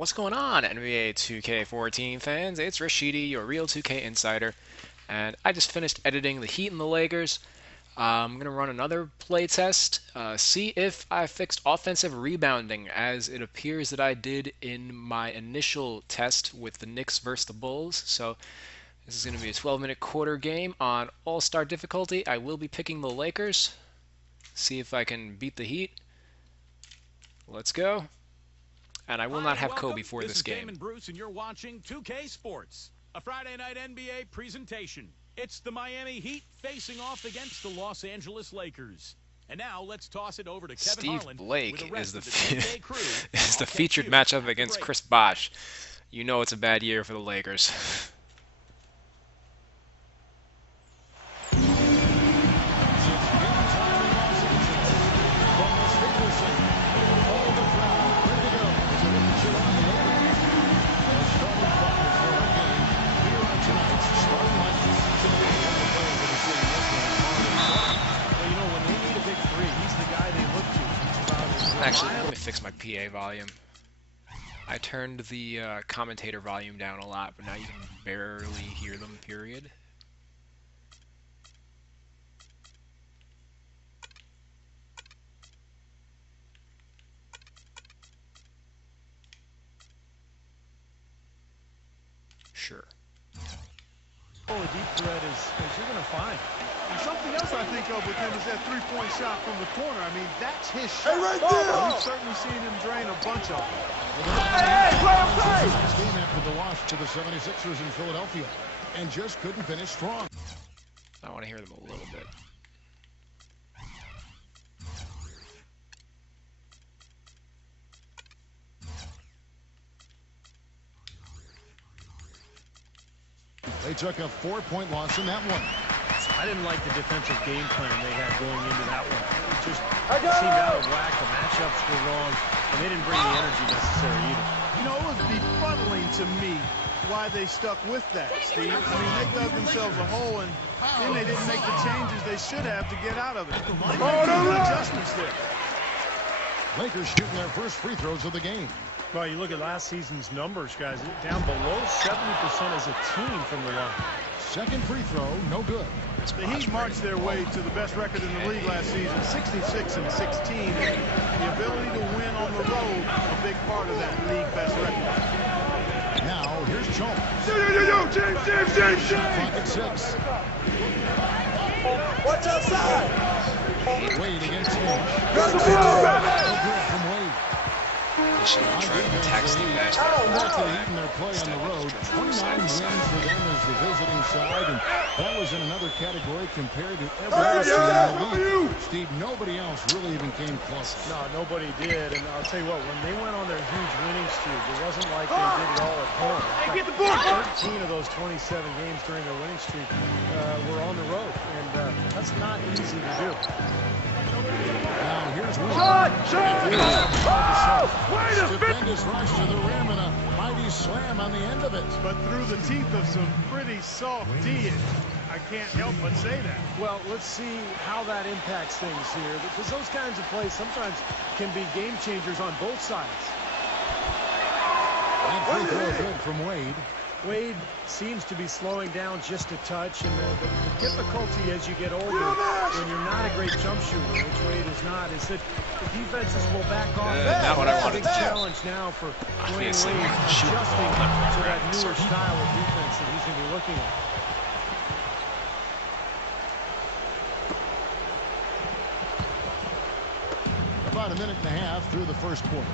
What's going on, NBA 2K14 fans? It's Rashidi, your real 2K insider, and I just finished editing the Heat and the Lakers. I'm going to run another playtest, see if I fixed offensive rebounding, as it appears that I did in my initial test with the Knicks versus the Bulls. So this is going to be a 12-minute quarter game on All-Star difficulty. I will be picking the Lakers. See if I can beat the Heat. Let's go. And I will not have Kobe for this game. This is Damon Bruce, and you're watching 2K Sports, a Friday night NBA presentation. It's the Miami Heat facing off against the Los Angeles Lakers. And now let's toss it over to Kevin Steve Harlan Blake is the featured matchup against Chris Bosh. You know it's a bad year for the Lakers. Actually, let me fix my PA volume. I turned the commentator volume down a lot, but now you can barely hear them, period. Sure. A deep threat is you're going to find. And something else I think of with him is that three-point shot from the corner. I mean, that's his shot. Hey, right there. We've certainly seen him drain a bunch of them. Hey, play! Game after the loss to the 76ers in Philadelphia, and just couldn't finish strong. I want to hear them a little bit. They took a 4-point loss in that one. I didn't like the defensive game plan they had going into that one. It just seemed out of whack. The matchups were wrong, and they didn't bring the energy necessary either. You know, it was befuddling to me why they stuck with that, Steve. I mean, they dug themselves a hole, and then they didn't make the changes they should have to get out of it. Adjustments there. Lakers shooting their first free throws of the game. Well, you look at last season's numbers, guys. Down below 70% as a team from the line. Second free throw, no good. The Heat marched their way to the best record in the league last season, 66-16. The ability to win on the road, a big part of that league best record. Now, here's Chalk. James. Clock at 6. Watch outside. Wade against him. No good from Wade. They should have tried to attack Steve Nash. Back to the Heat in their play on the road. 29 wins for them as the visiting side, and that was in another category compared to every other team in the league. Steve, nobody else really even came close. No, nobody did, and I'll tell you what, when they went on their huge winning streak, it wasn't like they did it all at home. Hey, get the board! 13 of those 27 games during their winning streak were on the road, and that's not easy to do. Now here's Will. Stupendous rush to the rim and a mighty slam on the end of it. But through the teeth of some pretty soft D, I can't help but say that. Well, let's see how that impacts things here, because those kinds of plays sometimes can be game changers on both sides. And free throw good from Wade. Wade seems to be slowing down just a touch, and the difficulty as you get older, when you're not a great jump shooter, which Wade is not, is that the defenses will back off. Not what I wanted. Big challenge now for Wade adjusting to that newer style of defense that he's going to be looking at. About a minute and a half through the first quarter.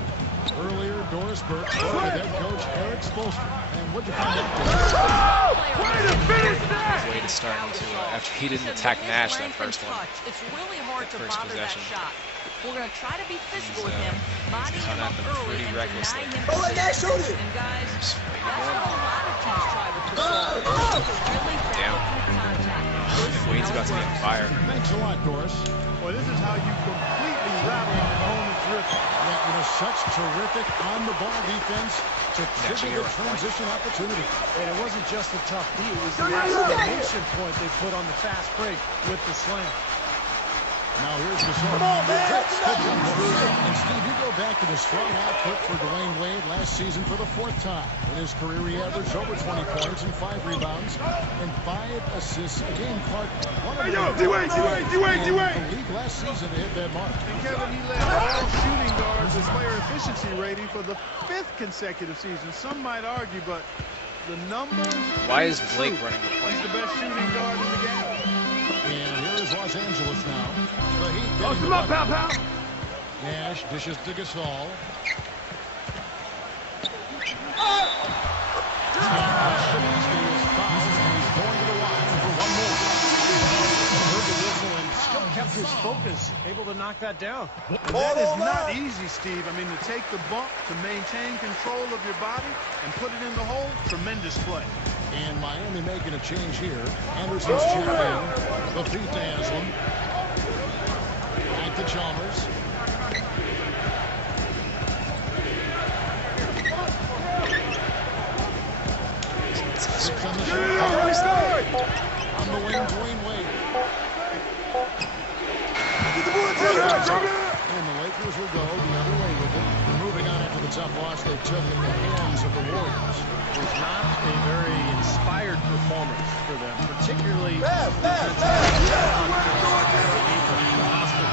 Earlier, Doris Burke spoke with head coach Eric Spoelstra. And what'd you find out? Way to finish that! Wade is starting to, after he didn't attack Nash that first one. It's really hard to bother that shot. We're going to try to be physical with him, body him up early, and deny him possession. And guys, that's what a lot of teams try with this ball. Really battle through contact. Wade's about to be on fire. Thanks a lot, Doris. Well, this is how you completely rattle an opponent's rhythm. Yeah, you know, such terrific on-the-ball defense to trigger the transition opportunity. And it wasn't just a tough beat. It was the exclamation point they put on the fast break with the slam. Now here's the sort. Come on, man. And Steve, you go back to the strong output for Dwayne Wade last season for the 4th time. In his career, he averaged over 20 points and 5 rebounds and 5 assists a game. Clark, one of the league last season to hit that mark. And Kevin, he led all shooting guards as player efficiency rating for the 5th consecutive season. Some might argue, but the numbers. Why is Blake running the play? He's the best shooting guard in the game. And here's Los Angeles now. The Heat getting Come on, pal. Nash dishes to Gasol. Kept his focus, able to knock that down. And that is not easy, Steve. I mean, to take the bump, to maintain control of your body, and put it in the hole, tremendous play. And Miami making a change here. Anderson's checked in. The feet to Haslam. Back to Chalmers. Six on the shot. On the wing, Dwayne Wade. And the Lakers will go the other way with it. Moving on after the tough loss they took at the hands of the Warriors. It was not a very inspired performance for them, particularly hostile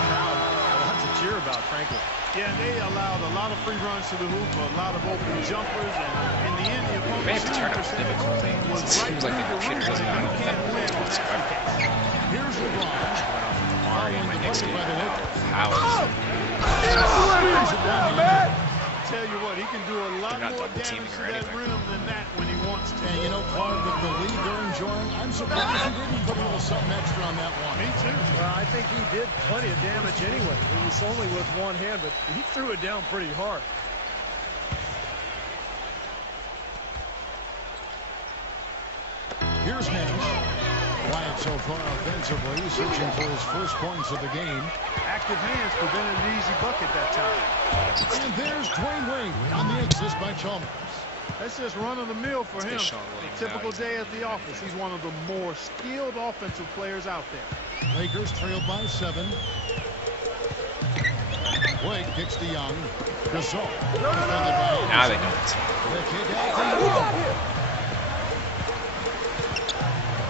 crowd. A lot to cheer about, frankly. Yeah, they allowed a lot of free runs to the hoop, a lot of open jumpers, and in the end, the opponent May have to turn up the difficulty. It seems like the computer doesn't know how to defend whatsoever. Here's LeBron. Mario, my next game. Powers. Tell you what, he can do a lot more damage to that rim than that when he wants to. And you know, Clark, with the lead they're enjoying, I'm surprised he didn't put a little something extra on that one. Me too. Well, I think he did plenty of damage anyway. It was only with one hand, but he threw it down pretty hard. Here's Nash. Quiet so far offensively, searching for his first points of the game. Active hands prevented an easy bucket that time. And there's Dwayne Wade on the assist by Chalmers. That's just run-of-the-mill for him. A typical day at the office. He's one of the more skilled offensive players out there. Lakers trailed by 7. Wade kicks to Young. Gasol. Now they know it's The kick out to Young.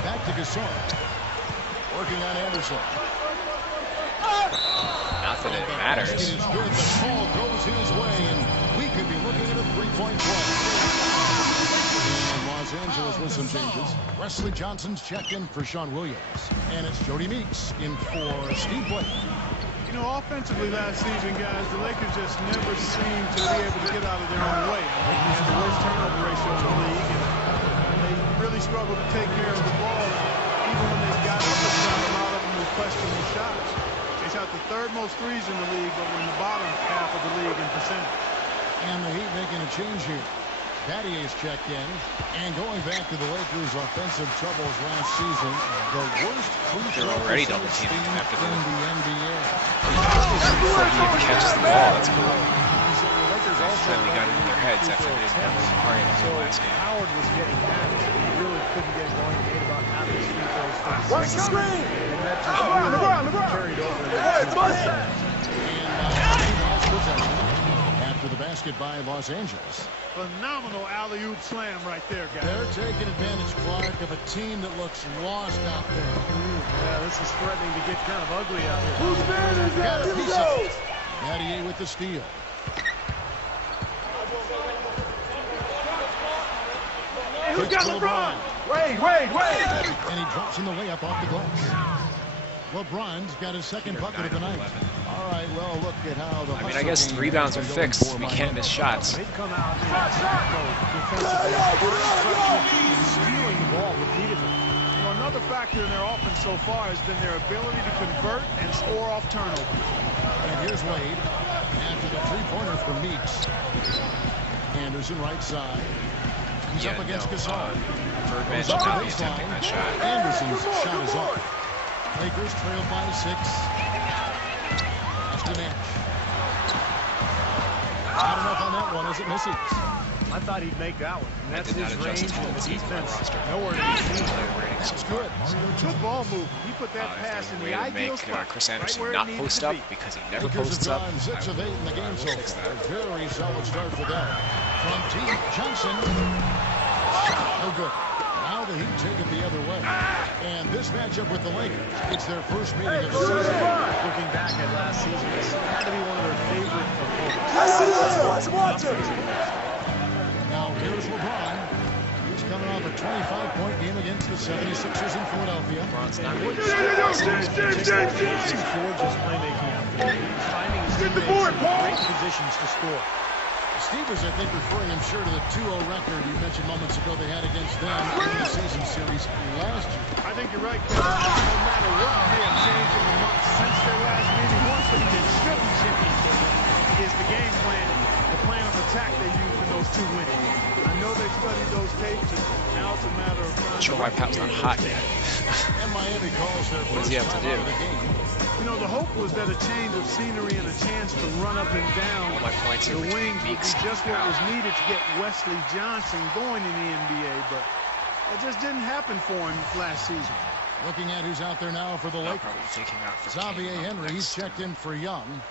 Back to Gasol. Working on Anderson. not that it matters. Basket is good. The call goes his way, and we could be looking at a three-point play. And Los Angeles with some changes. Wesley Johnson's checked in for Sean Williams, and it's Jody Meeks in for Steve Blake. You know, offensively last season, guys, the Lakers just never seemed to be able to get out of their own way. I think they had the worst turnover ratio in the league, and they really struggled to take care of the ball. Even when they got up and down, a lot of them were questionable shots. They shot the third most threes in the league, but were in the bottom half of the league in percentage. And the Heat making a change here. Battier's checked in, and going back to the Lakers' offensive troubles last season, the worst free throw already double teaming after in the NBA. Before he even catches the ball, that's cool. The Lakers also Finally got it in their heads after they didn't have Harden in the last game. Howard was getting at it. He really couldn't get going. He made about half his free throws. Watch the screen! And that just really carried over. Hey, bust that! After the basket by Los Angeles. Phenomenal alley-oop slam right there, guys. They're taking advantage, Clark, of a team that looks lost out there. Yeah, this is threatening to get kind of ugly out here. Whose man is Got that? a Here we piece go! of it. Battier with the steal. Hey, who's got LeBron? Wade! And he drops in the layup off the glass. LeBron's got his second bucket of the night. All right, well, look at how the I guess the rebounds are fixed. We can't miss shots. They come out in defensively, stealing the ball repeatedly. You know, another factor in their offense so far has been their ability to convert and score off turnovers. And here's Wade after the three-pointer from Meeks. Anderson right side. He's up against Gasol. Birdman should not be attempting that shot. Anderson's shot is off. Lakers trail by 6. That's to Nash. Not enough on that one as it misses. I thought he'd make that one. And that's his range and the defense roster. nowhere to be seen. That's good. Good ball move. He put that pass in the ideal spot. Chris Anderson right not post up because he never posts up. 6 of 8 in the game so far. A very solid start for them. From deep, Johnson. No good. Now the Heat take it the other way. And this matchup with the Lakers, it's their first meeting of the season. Looking back at last season, this had to be one of their favorite opponents. Watch it! Now here's LeBron. He's coming off a 25-point game against the 76ers in Philadelphia. LeBron's not James George's playmaking out there. He's finding his teammates in great positions to score. Steve was, I think, referring, I'm sure, to the 2-0 record you mentioned moments ago they had against them in the season series last year. I think you're right, Kevin. No matter what may have changed in the months since their last meeting, one thing that shouldn't change is the game plan, the plan of attack they used in those 2 wins. I know they studied those tapes, and now it's a matter of trying Not sure why Pat's not hot yet. And Miami calls their What does first he have to time do? out of the game. You know, the hope was that a change of scenery and a chance to run up and down All my points the are between wings would be Meeks just what and was needed to get Wesley Johnson going in the NBA, but it just didn't happen for him last season. Looking at who's out there now for the I'll Lakers. probably take him out for Xavier King Henry, he's next. checked in for Young.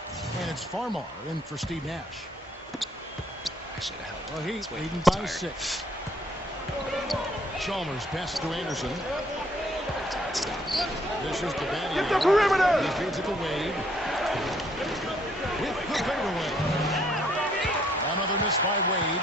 And it's Farmar in for Steve Nash. Actually, the hell. Well, Heat Let's wait, leading he's by tired. 6. Chalmers passes to Anderson. This is Cabanio. Get the perimeter! He feeds it to Wade. With the fadeaway. Another miss by Wade.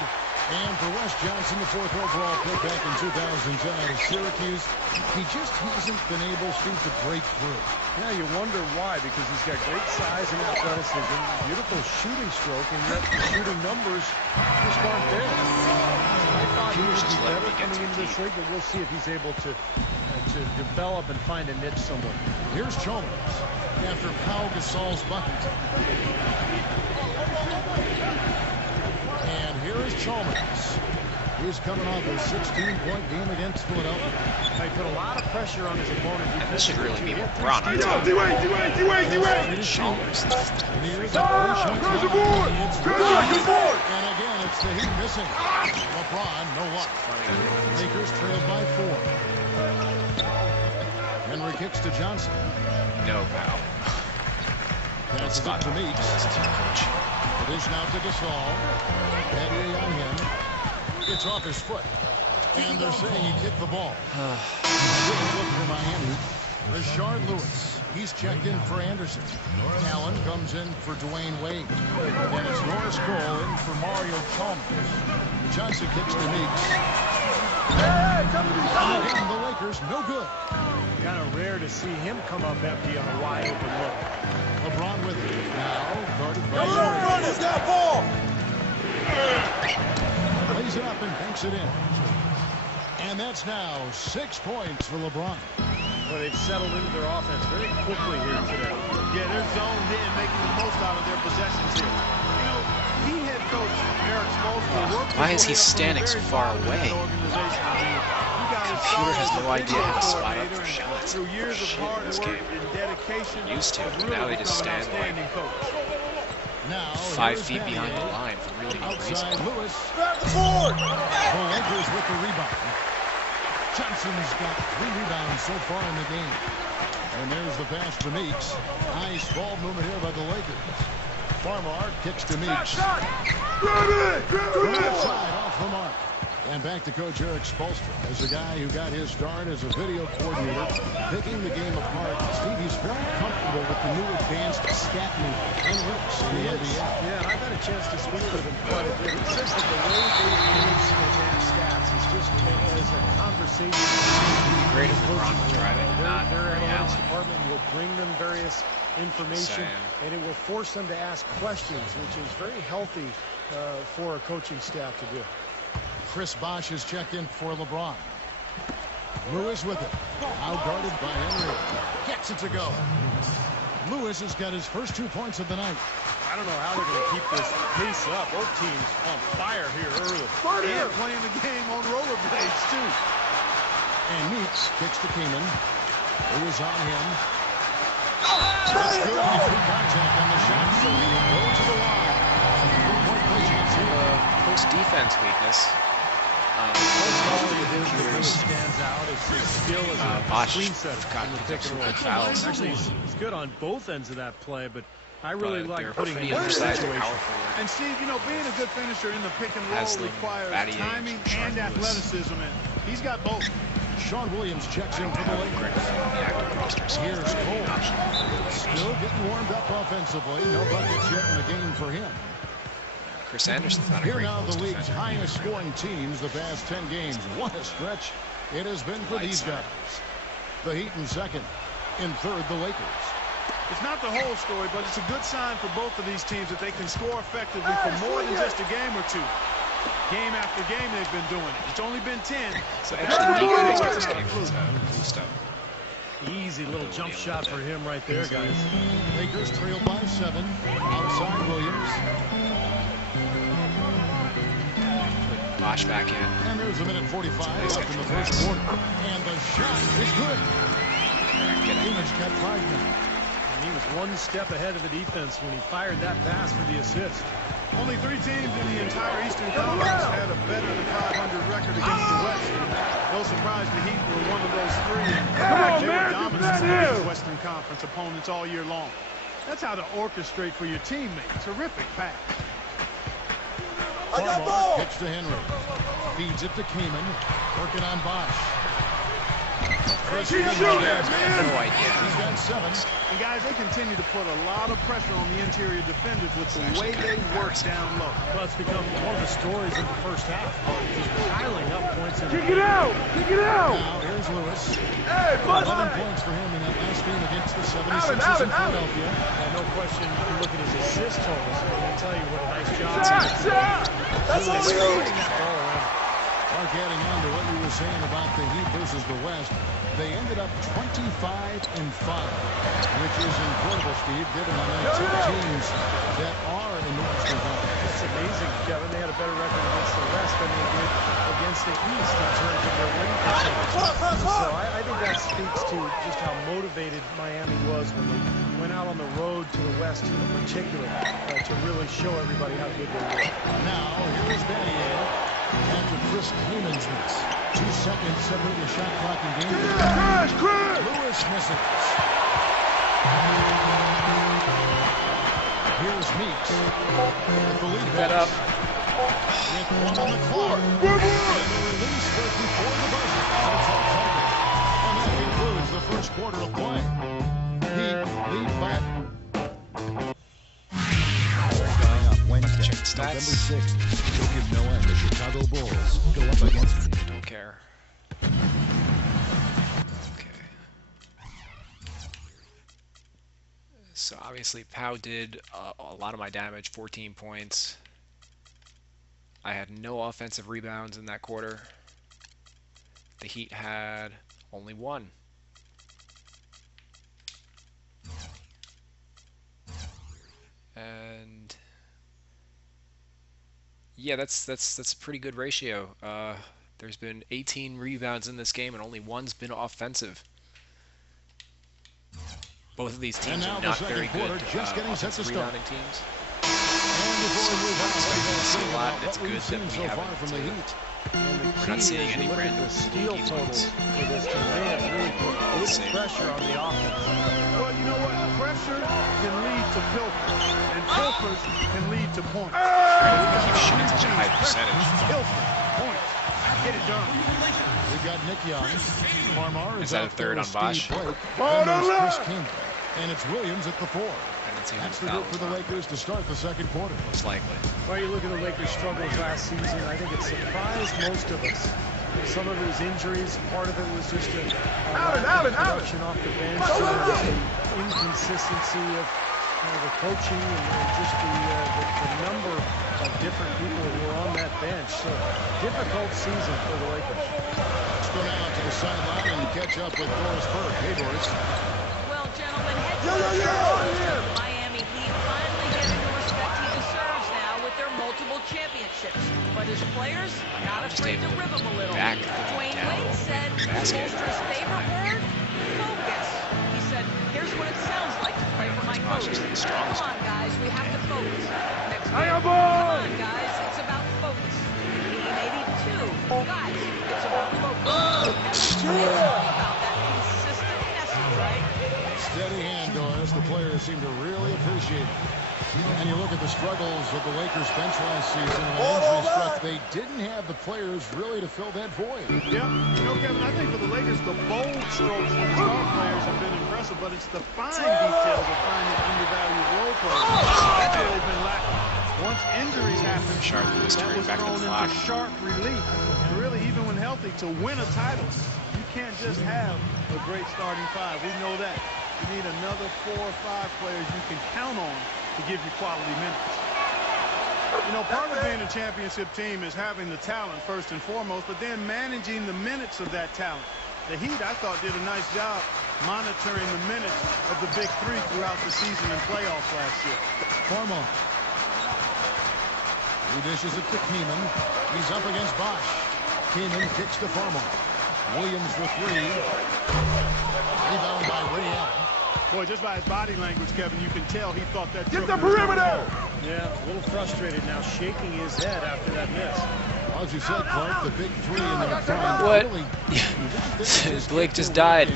And for Wes Johnson, the 4th overall pick back in 2010 out of Syracuse, he just hasn't been able, Steve, to break through. Yeah, you wonder why, because he's got great size and athleticism, beautiful shooting stroke, and yet the shooting numbers just aren't there. I thought he would be better coming into this league, but we'll see if he's able to develop and find a niche somewhere. Here's Chalmers after Pau Gasol's bucket. And here is Chalmers. He's coming off a 16-point game against Philadelphia. He put a lot of pressure on his opponent. And this should really be LeBron on top. D-Wade! Chalmers. Here's Across the board! Across the board! And again, it's the Heat missing. LeBron, no luck. Lakers trailed by 4. Henry kicks to Johnson. No, pal. Passes it to Meeks. Coach. It is now to Gasol. Heavy on him. It's off his foot. And they're saying he kicked the ball. Good look for Miami. Rashard Lewis. He's checked in for Anderson. Allen comes in for Dwayne Wade. And it's Norris Cole in for Mario Chalmers. Johnson kicks to Meeks. And again, the Lakers, no good. Kind of rare to see him come up empty on a wide open look. LeBron with it. Now guarded by Run is that ball! Lays it up and banks it in. And that's now 6 points for LeBron. Well, they've settled into their offense very quickly here today. Yeah, they're zoned in, making the most out of their possessions here. You know, he head coach Eric Spoelstra worked. Why is he standing so far away? Computer has no idea how to spot up for shots. Through years of hard this work game. and dedication, Used to, has but really now they just become an stand like outstanding coach. Now 5 feet behind the line for really no reason. outside Lewis. Grab the board! The Lakers with the rebound. Johnson's got 3 rebounds so far in the game. And there's the pass to Meeks. Nice ball movement here by the Lakers. Farmar kicks to Meeks. Shot! Grab it! Grab From it! outside, off the mark. And back to Coach Eric Spoelstra as a guy who got his start as a video coordinator, picking the game apart. Steve, he's very comfortable with the new advanced stat analytics in the NBA. Yeah, and I've had a chance to speak with him quite a bit. He says that the way they use advanced stats is just as a conversation. Great if LeBron was driving, not Their Ray analytics Allen. department will bring them various information, and it will force them to ask questions, which is very healthy for a coaching staff to do. Chris Bosh is checked in for LeBron. Lewis with it. Now guarded by Henry. Gets it to go. Lewis has got his first 2 points of the night. I don't know how they're going to keep this pace up. Both teams on fire here early. And playing the game on rollerblades, too. And Meeks kicks to Keenan. Who is on him. That's good. He threw contact on the shot, so he will go to the line. 3-point lead. Post defense weakness. Stands out as his skill as a screen setter. Got some good fouls. Actually, he's good on both ends of that play, but I really like putting him in the the situation. And Steve, you know, being a good finisher in the pick and roll requires timing and athleticism, and he's got both. Sean Williams checks in for the Lakers. Here's Cole. Still getting warmed up offensively. No buckets yet in the game for him. Chris Anderson's not a Here great now the league's defender. highest scoring teams the past 10 games. What a stretch it has been for these guys. The Heat in second. In third, the Lakers. It's not the whole story, but it's a good sign for both of these teams that they can score effectively for more than just a game or two. Game after game they've been doing it. It's only been 10. So actually, this game was boost up. Easy little jump shot for him right there, guys. Lakers trailed by 7. Outside Williams. Bosh back in. And there's a minute 45 left in the first quarter. And the shot is good. Demons got 5 now. And he was one step ahead of the defense when he fired that pass for the assist. Only 3 teams in the entire Eastern Conference had a better than 500 record against the West. No surprise the Heat were one of those 3. They were dominant against Western Conference opponents all year long. That's how to orchestrate for your teammate. Terrific pass. I got ball. Pitch to Henry. Feeds it to Kaman. Working on Bosh. Keep shooting, man. No idea. He's got 7. And guys, they continue to put a lot of pressure on the interior defenders with the way they work down low. Well, it's become one of the stories in the first half. Just piling up points. Kick it out. Kick it out. Now here's Lewis. Hey, bust 11 it. points for him in that last game against the 76ers in Philadelphia. And no question, you can look at his assist totals. I'm going to tell you what a nice job. Shot. That's all we need. Mark, adding on to what we were saying about the Heat versus the West, they ended up 25-5, which is incredible, Steve, given how many teams that are in the Western Conference. It's amazing, Kevin. They had a better record against the West than they did against the East in terms of their winning percentage. So I think that speaks to just how motivated Miami was when they went out on the road to the West in particular to really show everybody how good they were. Now, here's Battier after Chris Kaman's miss. 2 seconds separate the shot clock and game. Lewis misses. Here's Meeks. With the lead back. up. With 1 on the clock. And the release was before the buzzer. And that concludes the first quarter of play. Heat lead by. Coming up Wednesday, Check the November stats. 6th, Joakim Noah and the Chicago Bulls go up against. Don't care. Okay. So obviously Pau did a lot of my damage, 14 points. I had no offensive rebounds in that quarter. The Heat had only 1. And yeah, that's a pretty good ratio. There's been 18 rebounds in this game, and only 1's been offensive. Both of these teams are not very good offensive rebounding teams. See a lot, and it's good that we haven't. We're not seeing any random steal totals for this team. They have really put pressure on the offense. Well, you know what? Pressure can lead to pilfers, and pilfers can lead to points. We keep shooting such a high percentage. Pilfer, points. Get it done. We've got Nick Young. Marmar Is that a third on Bosh? And it's Williams at the 4. That's the good for the Lakers to start the second quarter. Most likely. Well, you look at the Lakers' struggles last season, I think it surprised most of us. Some of it was injuries. Part of it was just a production off the bench. Inconsistency of the coaching and just the number of different people who were on that bench. So, difficult season for the Lakers. Let's go down to the sideline and catch up with Doris Burke. Hey, Doris. Well, gentlemen, head coach Miami Heat finally getting the respect he deserves now with their multiple championships. But his players are not afraid to rib him a little. Dwayne Wade said Holster's favorite word, focus. He said, here's what it sounds like to play for my coach. Come on, guys, we have to focus. Next game, come on, guys, it's about steady hand doing this. The players seem to really appreciate it. And you look at the struggles of the Lakers bench last season. When injury struck, they didn't have the players really to fill that void. Yeah, you know, Kevin, I think for the Lakers, the bold strokes from the star players have been impressive, but it's the fine details of finding undervalued role players. That's where they've been lacking. Once injuries happen, that was thrown into sharp relief. And really, even when healthy, to win a title, you can't just have a great starting five. We know that. You need another 4 or 5 players you can count on to give you quality minutes. You know, part of being a championship team is having the talent first and foremost, but then managing the minutes of that talent. The Heat, I thought, did a nice job monitoring the minutes of the big three throughout the season and playoffs last year. Formo. He dishes it to Keenan. He's up against Bosch. Keenan kicks to Formo. Williams for 3. Rebound by Ray Allen. Boy, just by his body language, Kevin, you can tell he thought that. Get the perimeter! Yeah, a little frustrated now, shaking his head after that miss. As you said, Clark, the big three in their prime. What? Really, Blake just died. I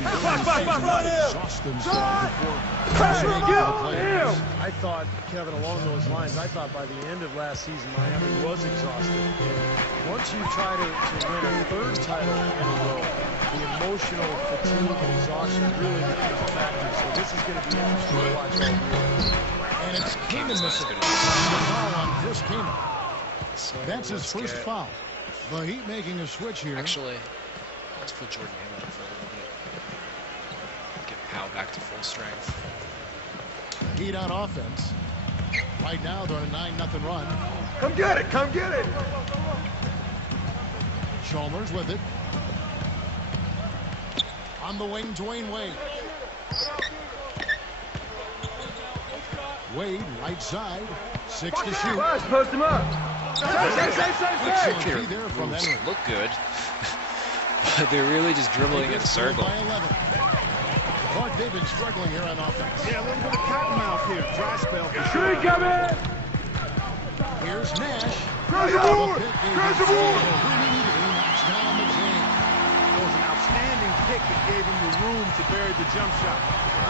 thought, Kevin, along those lines, I thought by the end of last season, Miami was exhausted. And once you try to win a third title in a row, the emotional fatigue and exhaustion really becomes a factor. So this is going to be interesting to watch all year. And it's Keenan missing the foul on Chris Keenan. So that's his first foul. The Heat making a switch here. Actually, let's put Jordan Hill in for a little bit. Get Powell back to full strength. Heat on offense. Right now they're on a 9-0 run. Come get it! Come get it! Chalmers with it. On the wing, Dwayne Wade. Wade, right side. 6 to shoot. Post him up! Excellent there from Henry. Look good. But they're really just dribbling in a circle. By 11. Clark, they've been struggling here on offense. Yeah, a little bit of cottonmouth here. Dry spell for sure. Three coming! Here's Nash. Cross the board! Cross the board! He knocks down the king. It was an outstanding pick that gave him the room to bury the jump shot.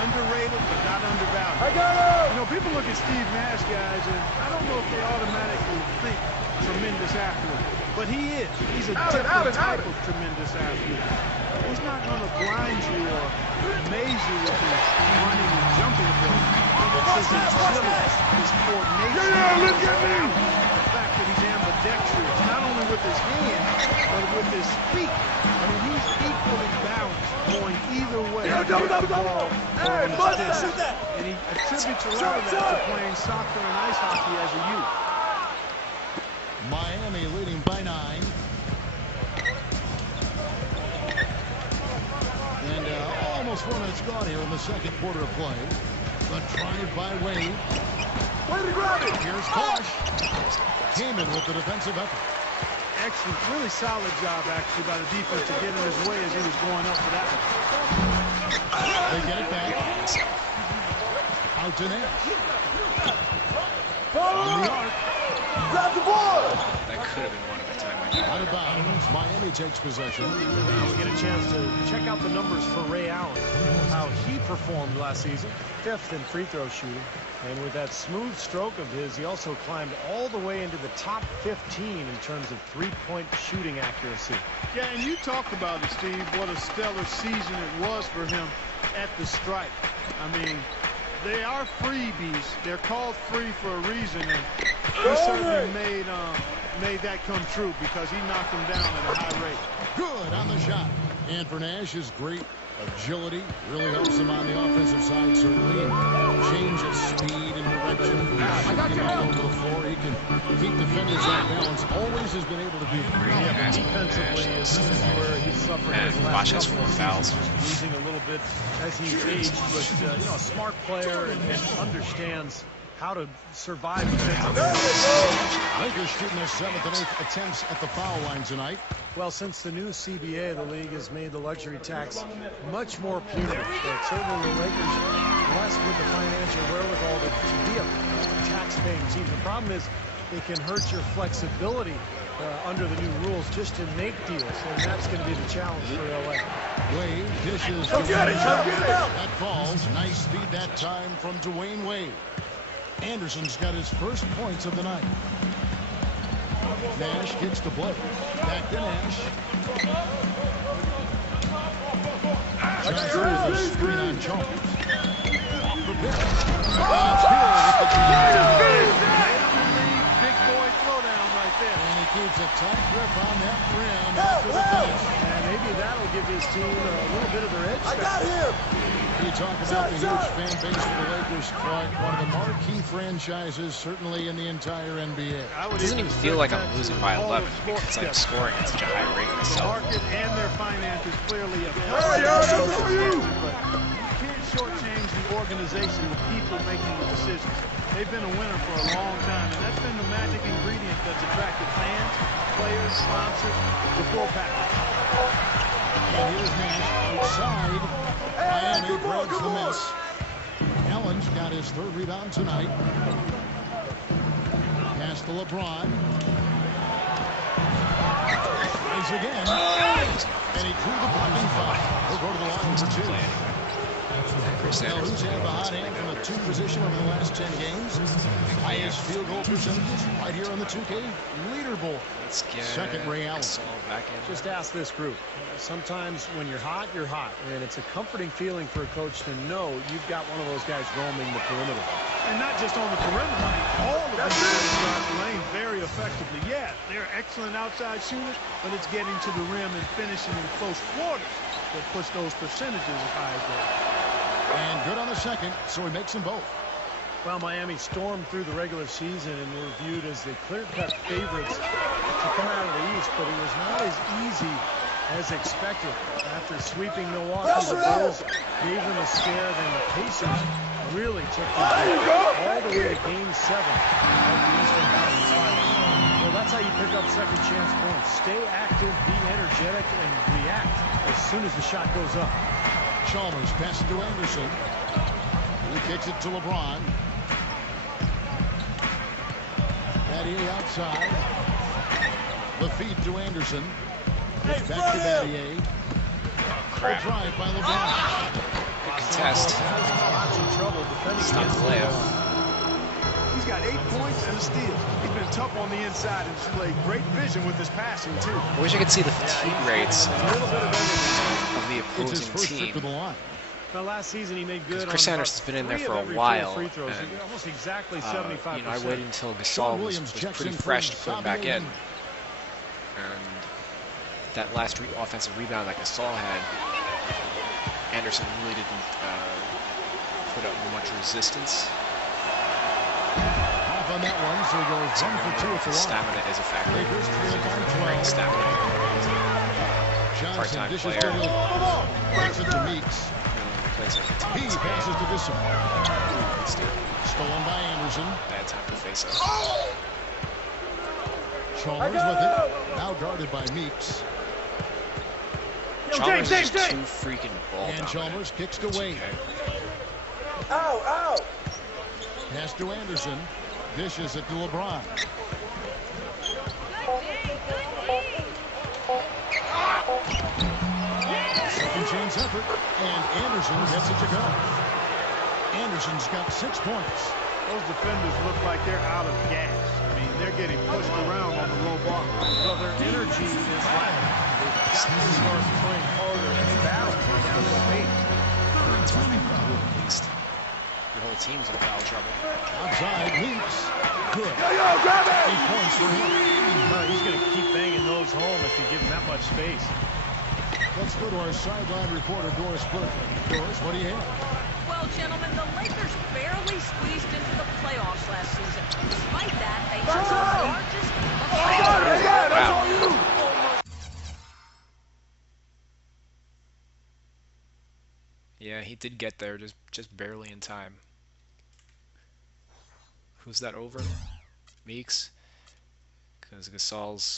Underrated, but not undervalued. I got him! You know, people look at Steve Nash, guys, and I don't know if they automatically think tremendous athlete, but he is. He's a different type of tremendous athlete. He's not going to blind you or amaze you with his running and jumping ability. It's his agility, his coordination, look at me! the fact that he's ambidextrous, not only with his hands, but with his feet. I mean, he's equally balanced, going either way. Hey, Buster! And he attributes a lot of that to playing soccer and ice hockey as a youth. Miami leading by 9. And almost 4 minutes gone here in the second quarter of play. The drive by Wade. Way to grab it! Here's Bosch. Came in with the defensive effort. Excellent, really solid job actually by the defense to get in his way as he was going up for that one. They get it back. Out to Nash. On the arc. Grab the board! That could have been one of the time. Out of bounds. Miami takes possession. Now we get a chance to check out the numbers for Ray Allen, how he performed last season, 5th in free throw shooting. And with that smooth stroke of his, he also climbed all the way into the top 15 in terms of three-point shooting accuracy. Yeah, and you talked about it, Steve, what a stellar season it was for him at the stripe. I mean, they are freebies. They're called free for a reason, and he certainly made that come true because he knocked them down at a high rate. Good on the shot. And for Nash, his great agility really helps him on the offensive side, certainly. Change of speed and direction. Shifting all over the floor. He can keep defenders off balance. Always has been able to do Yeah, but defensively, this is where he's suffering his last couple of fouls. seasons, just losing a little bit as he's aged. But you know, a smart player and understands how to survive defensively. Lakers shooting their 7th and 8th attempts at the foul line tonight. Well, since the new CBA, the league has made the luxury tax much more punitive. But certainly the Lakers blessed with the financial wherewithal to be a tax-paying team. The problem is they can hurt your flexibility under the new rules just to make deals, and that's going to be the challenge for LA. Wade dishes. Go get it, go get it. That falls. Nice feed that time from Dwayne Wade. Anderson's got his first points of the night. Nash gets the play. Back to Nash. Johnson with a screen on Chalmers. Off the pick. Big boy throwdown right there. And he keeps a tight grip on that rim after the finish. And maybe that'll give his team a little bit of their edge. I got him. You talk about the huge fan base for the Lakers, Clark. One of the marquee franchises, certainly in the entire NBA. It doesn't even feel like I'm losing by 11 because I'm scoring at such a high rate The myself. market and their finances clearly have Hurry, hurry, hurry. you can't shortchange the organization, the people making the decisions. They've been a winner for a long time, and that's been the magic ingredient that's attracted fans, players, sponsors, the full package. And here's Nash outside. Miami grabs the miss. Allen's got his third rebound tonight. Pass to LeBron. Tries again. And he drew the blocking foul. He'll go to the line for two. Now, who's had the hot hand from the two position over the last 10 games? Highest field goal percentages right here on the 2K leaderboard. Let's get Second, Ray Allen. back in. Just ask this group. Sometimes when you're hot, and it's a comforting feeling for a coach to know you've got one of those guys roaming the perimeter. And not just on the perimeter, all of them inside the lane very effectively. Yeah, they're excellent outside shooters, but it's getting to the rim and finishing in close quarters that push those percentages as high as they are. And good on the second, so he makes them both. Well, Miami stormed through the regular season and were viewed as the clear-cut favorites to come out of the East, but it was not as easy as expected. After sweeping Milwaukee, the Bulls gave them a scare, then the Pacers really took them all the way to Game 7 of the Eastern Conference Finals. Well, that's how you pick up second chance points. Stay active, be energetic, and react as soon as the shot goes up. Chalmers passes to Anderson. He kicks it to LeBron. Battier outside. The feed to Anderson. It's back to Battier. A drive by LeBron. Good contest. Lots of trouble defending It's not against the layup. He's got 8 points and a steal. He's been tough on the inside and displayed great vision with his passing, too. I wish I could see the fatigue rates of the It's his opposing first trip to team. the line. Well, last season he made good. Chris on Anderson's been in there three for of a every while, four free throws. and, He got almost exactly 75%. You know, I waited until Sean Gasol was Williams checks pretty in for fresh to put him back in. Sabian. And that last offensive rebound that Gasol had, Anderson really didn't put up much resistance. Off on that one, so he goes 1 for 2 at the line. Stamina is a factor. Lakers trail by Great 12. stamina. Johnson Part-time dishes player. to Pass it to Meeks. Really plays like a He team. passes to Bissell. Good steal. Stolen by Anderson. Bad time to face up. Chalmers with it. Now guarded by Meeks. Chalmers is just too freaking ball And dominant. Chalmers kicks to Wade. Okay. Ow, ow. Pass to Anderson. Dishes it to LeBron. Second chance effort. And Anderson gets it to go. Anderson's got 6 points. Those defenders look like they're out of gas. I mean, they're getting pushed around on the low block. Well, their energy is lacking. They've got to start playing harder and battle down the paint. That's one thing about it, at least. Your whole team's in foul trouble. Outside, Meeks. Good. Yo, grab it. 8 points for him. He's going to keep banging those home if you give him that much space. Let's go to our sideline reporter, Doris Burke. Doris, what do you have? Well, gentlemen, the Lakers barely squeezed into the playoffs last season. Despite that, they took the largest That's all you. Yeah, he did get there, just barely in time. Who's that over? Meeks? Because Gasol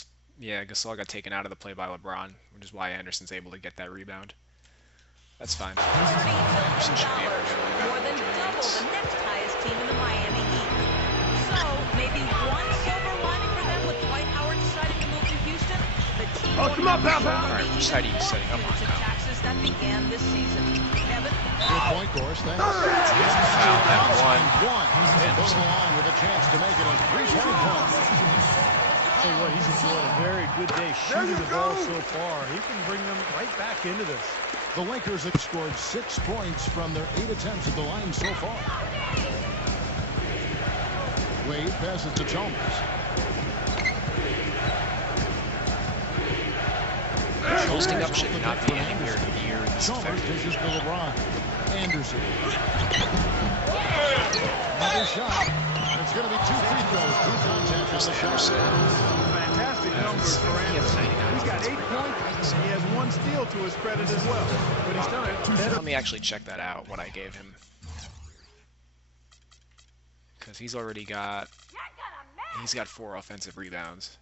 got taken out of the play by LeBron, which is why Anderson's able to get that rebound. That's fine. Anderson should be able to get a rebound. more than double the next highest team in the Miami Heat. So, maybe one silver lining for them with Dwight Howard deciding to come on, pal, pal. All right, which side are you setting up on now? That began this season. Kevin. Good point, Gorse. Thanks. Foul, and one. Goes along with a chance to make it a 3-point ball. Tell you what, he's enjoyed a very good day shooting the ball so far. He can bring them right back into this. The Lakers have scored 6 points from their 8 attempts at the line so far. Wade passes to Chalmers. Posting up should not be anywhere near this Chalmers effective. dishes to LeBron. Anderson. Another shot. It's going to be 2 free throws. 2 contact on the shot. Fantastic numbers for Anderson. He's got 8 points, and he has 1 steal to his credit as well. But he's done it. Let me actually check that out, what I gave him. Because he's already got... He's got 4 offensive rebounds.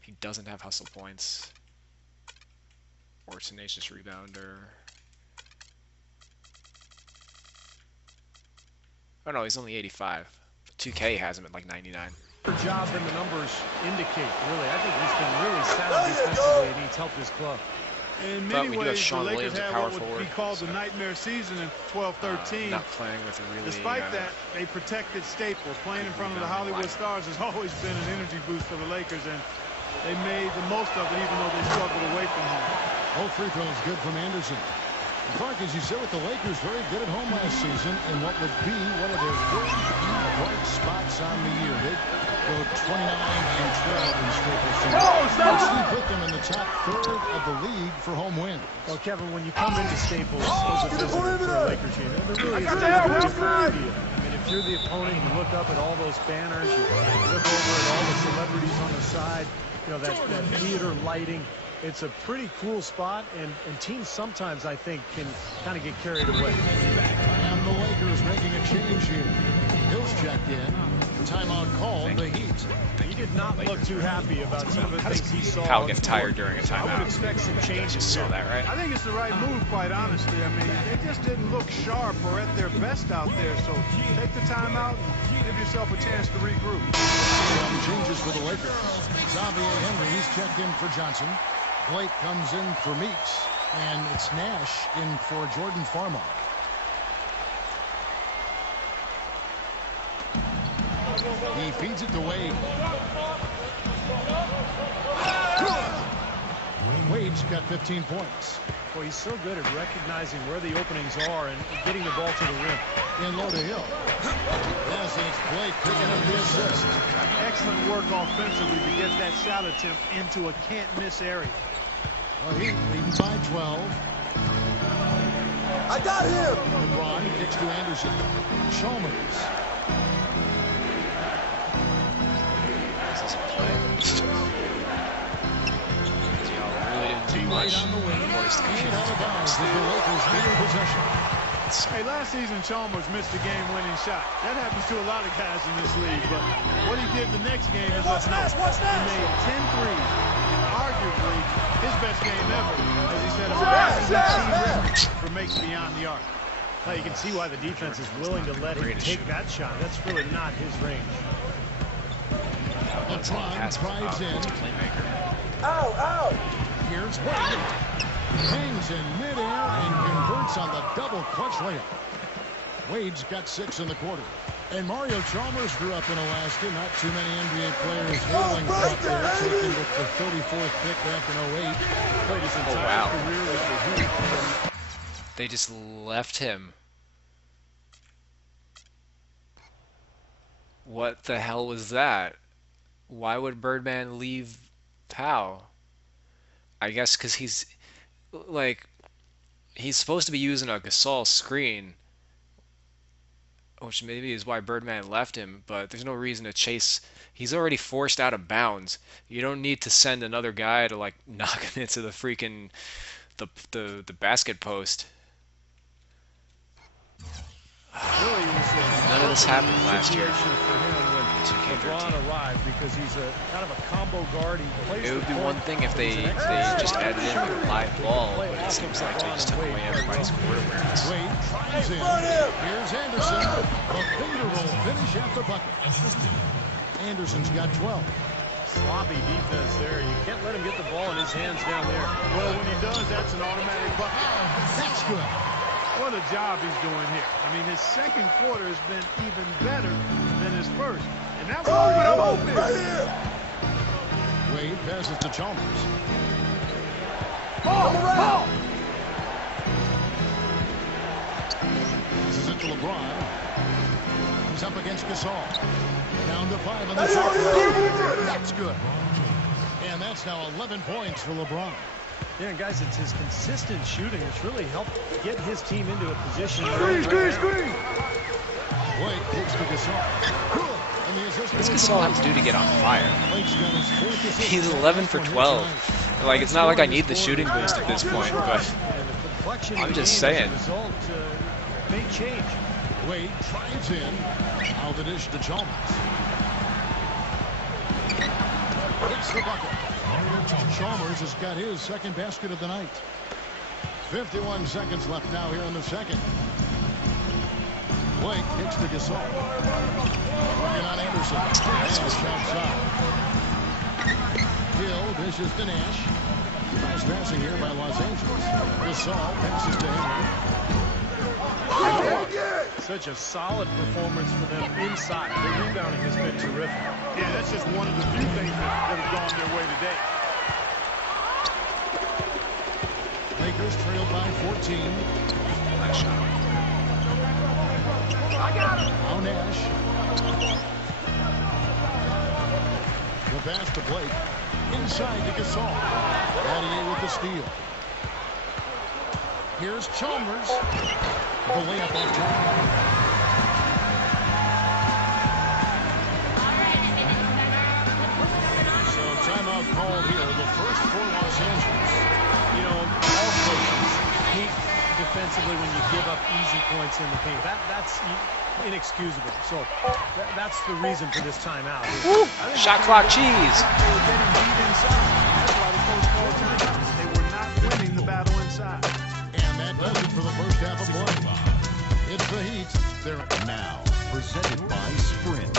He doesn't have hustle points. Or tenacious rebounder. Oh no, he's only 85. 2K has him at like 99. Better job than the numbers indicate, really. I think he's been really sound defensively, and he's helped his club. In But many we do have ways, the Sean Lakers Williams, a had power what would forward, be called so, the nightmare season in 12-13. Not playing with a really... Despite that, they protected Staples. Playing in front of the Hollywood Stars has always been an energy boost for the Lakers, and they made the most of it, even though they struggled away from home. Both free throws good from Anderson. Clark, as you said, with the Lakers, very good at home last season in what would be one of their very bright spots on the year. They go 29-12 in Staples Center. Actually put them in the top third of the league for home wins. Well, Kevin, when you come into Staples as a visitor for a Lakers game, there really is a different idea. I mean, if you're the opponent, you look up at all those banners, you look over at all the celebrities on the side, you know, that theater lighting. It's a pretty cool spot, and teams sometimes, I think, can kind of get carried away. And the Lakers making a change here. Hill's checked in. Timeout called the Heat. He did not look too happy about some of the things he saw. Powell get tired during a I timeout. would expect some You changes. just saw that, right? I think it's the right move, quite honestly. I mean, they just didn't look sharp or at their best out there. So take the timeout and give yourself a chance to regroup. Some changes for the Lakers. Xavier Henry, he's checked in for Johnson. Blake comes in for Meeks. And it's Nash in for Jordan Farmer. He feeds it to Wade. Wade's got 15 points. Well, he's so good at recognizing where the openings are and getting the ball to the rim. In low to Hill. Yes, and it's Blake picking up the assist. Excellent work offensively to get that shot attempt into a can't-miss area. Well, Heat leading by 12. I got him! LeBron kicks to Anderson. Chalmers. Is this a play? Y'all really didn't do much. On the wing. Forced the And out of bounds computer. with the Lakers leading possession. Hey, last season, Chalmers missed a game-winning shot. That happens to a lot of guys in this league, but what he did the next game is let's know. He made 10 threes, arguably his best game ever, as he said, for makes beyond the arc. Well, you can see why the defense is willing to let him take that shot. That's really not his range. LeBron drives in. Playmaker. Ow, ow! Here's Wade. Hangs in midair and converts on the double clutch layup. Wade's got 6 in the quarter. And Mario Chalmers grew up in Alaska. Not too many NBA players hailing up there. Taken with the 34th pick back in 08. Played his entire wow. career with the Heat. They just left him. What the hell was that? Why would Birdman leave Powell? I guess because he's supposed to be using a Gasol screen, which maybe is why Birdman left him, but there's no reason to chase. He's already forced out of bounds. You don't need to send another guy to like knock him into the freaking the basket post. Really, None of this happened last year. For him when 2K13. LeBron arrived, because he's a kind of a combo guard. He plays It would be the one point. thing if they just added in a live ball, but it seems like they just took away everybody's court awareness. Wade drives in. Here's Anderson. The finger roll finish at the bucket. Anderson's got 12. sloppy defense there. You can't let him get the ball in his hands down there. Well, when he does, that's an automatic bucket. That's good. What a job he's doing here. I mean, his second quarter has been even better than his first. And that was pretty good. Wade passes to Chalmers. Ball! This is it to LeBron. He's up against Gasol. Down to 5 on the shot. That's good. And that's now 11 points for LeBron. Yeah, guys, it's his consistent shooting that's really helped get his team into a position. Screen! Wade kicks to Gasol. What does Gasol have to do to get on fire? He's 11 for 12. Like, it's not like I need the shooting boost at this point, but I'm just saying. May change. Wade drives in. Now the dish to Chalmers. Hits the bucket. Chalmers has got his second basket of the night. 51 seconds left now here in the second. Blake kicks to Gasol. Working on Anderson. Nash outside. Hill dishes to Nash. Nice passing here by Los Angeles. Gasol passes to Henry. Such a solid performance for them inside. The rebounding has been terrific. Yeah, that's just one of the few things that have gone their way today. Lakers trailed by 14. Nice shot. Now Nash. The pass to Blake. Inside to Gasol. Battier with the steal. Here's Chalmers. The layup off top. So timeout called here. The first for Los Angeles. You know, all coaches hate defensively when you give up easy points in the paint. That's inexcusable. So that's the reason for this timeout. Shot clock cheese. They were getting beat inside. That's why the coach called timeouts. They were not winning the battle inside. And that does it for the first half of play. It's the Heat. They're Now, presented by Sprint.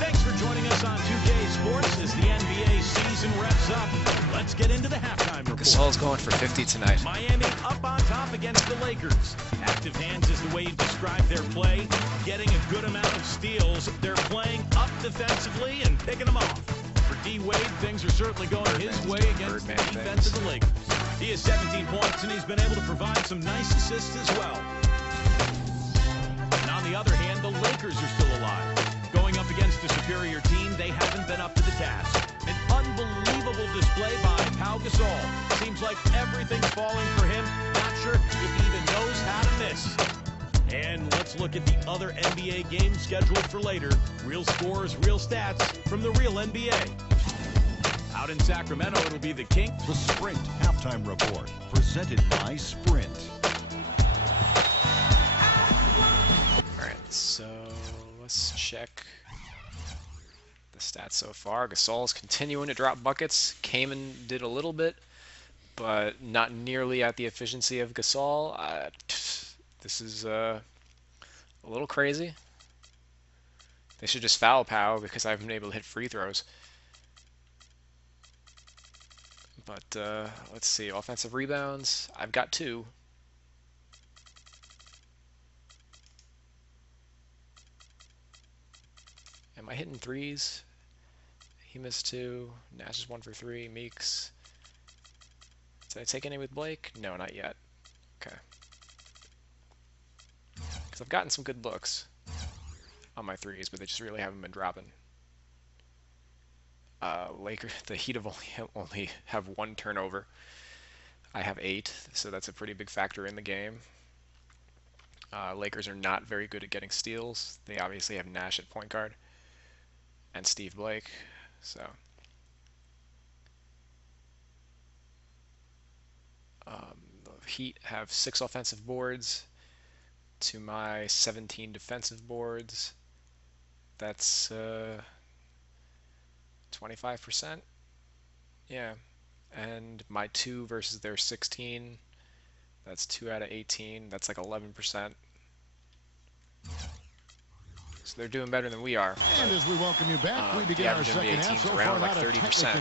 Thanks for joining us on 2K Sports as the NBA season wraps up. Let's get into the halftime report. Gasol's going for 50 tonight. Miami up on top against the Lakers. Active hands is the way you describe their play. Getting a good amount of steals. They're playing up defensively and picking them off. For D. Wade, things are certainly going his way against the defense of the Lakers. He has 17 points, and he's been able to provide some nice assists as well. And on the other hand, the Lakers are still alive. Going up against a superior team, they haven't been up to the task. An unbelievable display by Pau Gasol. Seems like everything's falling for him. Not sure if he even knows how to miss. And let's look at the other NBA games scheduled for later. Real scores, real stats from the real NBA. Out in Sacramento, it'll be the Kings. The Sprint halftime report, presented by Sprint. Alright, so let's check the stats so far. Gasol's continuing to drop buckets. Kaman did a little bit, but not nearly at the efficiency of Gasol. This is a little crazy. They should just foul Pau because I haven't been able to hit free throws. But let's see, offensive rebounds, I've got 2. Am I hitting threes? He missed 2. Nash is 1 for 3. Meeks. Did I take any with Blake? No, not yet. Okay. Because I've gotten some good looks on my threes, but they just really haven't been dropping. The Heat have only have 1 turnover. I have 8, so that's a pretty big factor in the game. Lakers are not very good at getting steals. They obviously have Nash at point guard and Steve Blake, so the Heat have 6 offensive boards to my 17 defensive boards. That's 25%. Yeah. And my 2 versus their 16. That's 2 out of 18. That's like 11%. So they're doing better than we are. And as we welcome you back, we begin our second half. So far, like not 30%.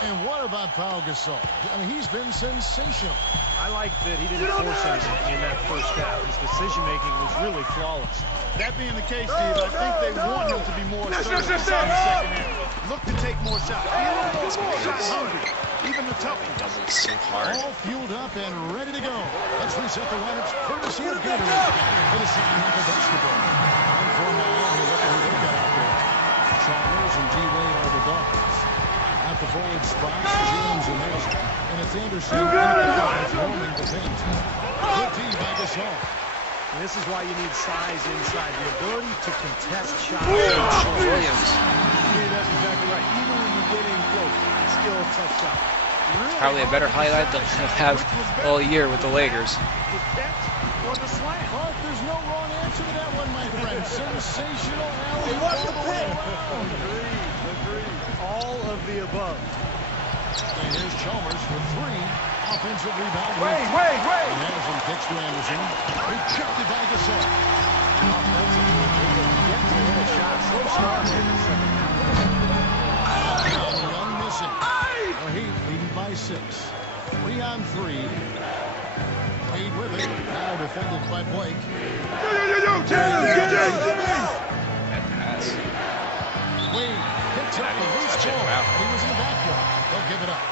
And what about Pau Gasol? I mean, he's been sensational. I like that he didn't force anything in that first half. His decision-making was really flawless. That being the case, Steve, I think they want him to be more assertive in the second half. Look to take more shots. Shot hungry. Even the tough ones. Doubled so hard. All fueled up and ready to go. Let's reset the lineups courtesy of Gatorade for the second half of basketball. And for Miami, look at who they've got out there. Chalmers and D-Wade are the dogs. At the forward spot, James and Nelson. And it's Anderson roaming the paint. Good D by Gasol. And this is why you need size inside. The ability to contest shots. Williams. Yeah, that's exactly right. Even when you get in close, it's still a tough shot. Really Probably a better highlight than I have all year with the Lakers. Or the slam. Clark, there's no wrong answer to that one, my friend. Sensational alley all the way around. Agreed. All of the above. And here's Chalmers for three. Offensive rebound. Wait. And Anderson kicks to Anderson. Rejected by Gasol. Offensively, they can get to the shot so smart in the second half. Young missing. The Heat leading by 6. 3 on 3. Wade with it. Now defended by Blake. Bad pass. Wade picks up the loose ball. He was in the backyard. They'll give it up.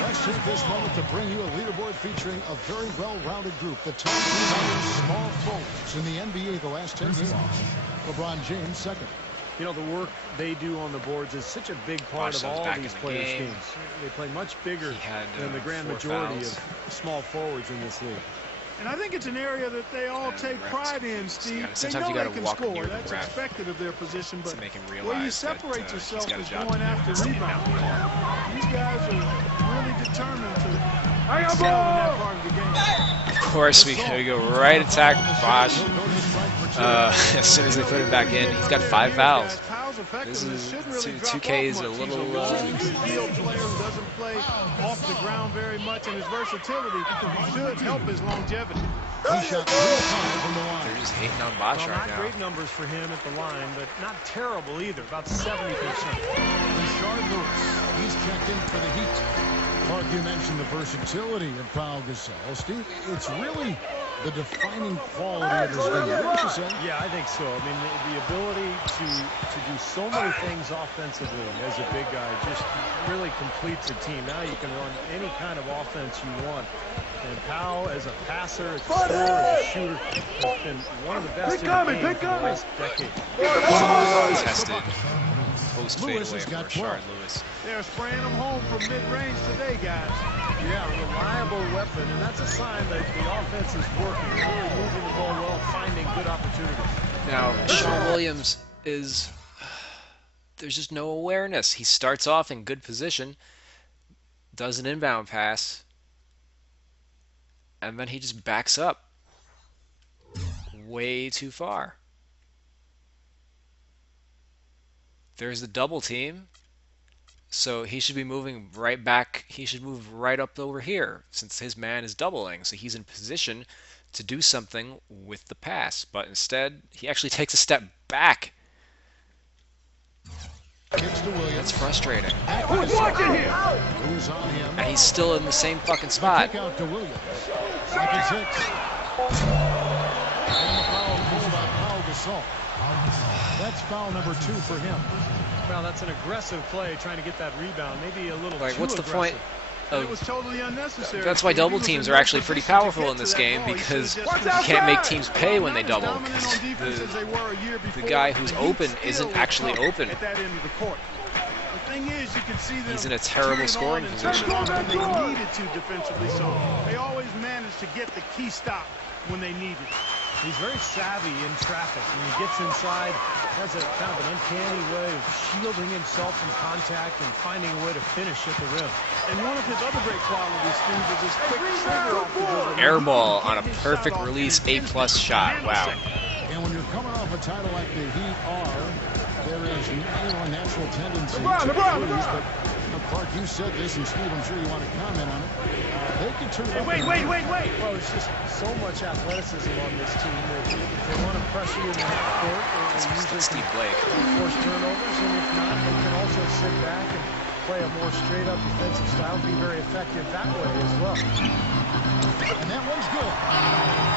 Let's take this moment to bring you a leaderboard featuring a very well-rounded group. The top 300 small forwards in the NBA the last 10 games. LeBron James second. You know, the work they do on the boards is such a big part of all these players' games. They play much bigger than the grand majority of small forwards in this league. And I think it's an area that they all take pride in, Steve. They know they can score. That's expected of their position, but where you separate yourself is going after rebound. These guys are really determined to excel in that part of the game. Of course, we go right attack Bosh. As soon as they put him back in, he's got 5 fouls. This is 2K is a little. He's a skilled player who doesn't play off the ground very much, and his versatility should help his longevity. He shot 3 times from the line. They're just hating on Bosh right Not now. great numbers for him at the line, but not terrible either. About 70%. Rashard Lewis. He's checked in for the Heat. Mark, you mentioned the versatility of Pau Gasol. Steve, it's really the defining quality of his game. Wouldn't you say? Yeah, I think so. I mean, the ability to do so many things offensively as a big guy just really completes a team. Now you can run any kind of offense you want. And Pau, as a passer, as a scorer, as a shooter, has been one of the best in the game for the last decade. Tested. Post Lewis fadeaway has from got Rashard 12. Lewis. They're spraying them home from mid-range today, guys. Yeah, reliable weapon, and that's a sign that the offense is working, really moving the ball well, finding good opportunities. Now, Sean Williams is. There's just no awareness. He starts off in good position, does an inbound pass, and then he just backs up way too far. There's the double team. So he should be moving right back. He should move right up over here since his man is doubling. So he's in position to do something with the pass. But instead, he actually takes a step back. That's frustrating. Who's watching him? Who's on him? And he's still in the same fucking spot. Kick out to Williams. Second 6. And the foul called on Pau Gasol. That's foul number 2 for him. Well, that's an aggressive play, trying to get that rebound. Maybe a little Like, too what's the aggressive. point It was totally unnecessary. That's why double teams are actually pretty powerful in this game, because you can't make teams pay when they double. Because the guy who's open isn't actually open. At that end of the court. The thing is, you can see them He's in a terrible scoring position. They needed to defensively, so they always managed to get the key stop when they needed it. He's very savvy in traffic. When he gets inside, has a kind of an uncanny way of shielding himself from contact and finding a way to finish at the rim. And one of his other great qualities, Steve, is his quick trigger off the board. Air ball on a perfect release, A+ shot. Wow. And when you're coming off a title like the Heat are, there is a natural tendency to lose. But Clark, you said this, and Steve, I'm sure you want to comment on it. They could Wait. Well, there's just so much athleticism on this team that if they want to pressure you in the half court, they usually Steve Blake. force turnovers, and if not, they can also sit back and play a more straight-up defensive style, be very effective that way as well. And that one's good.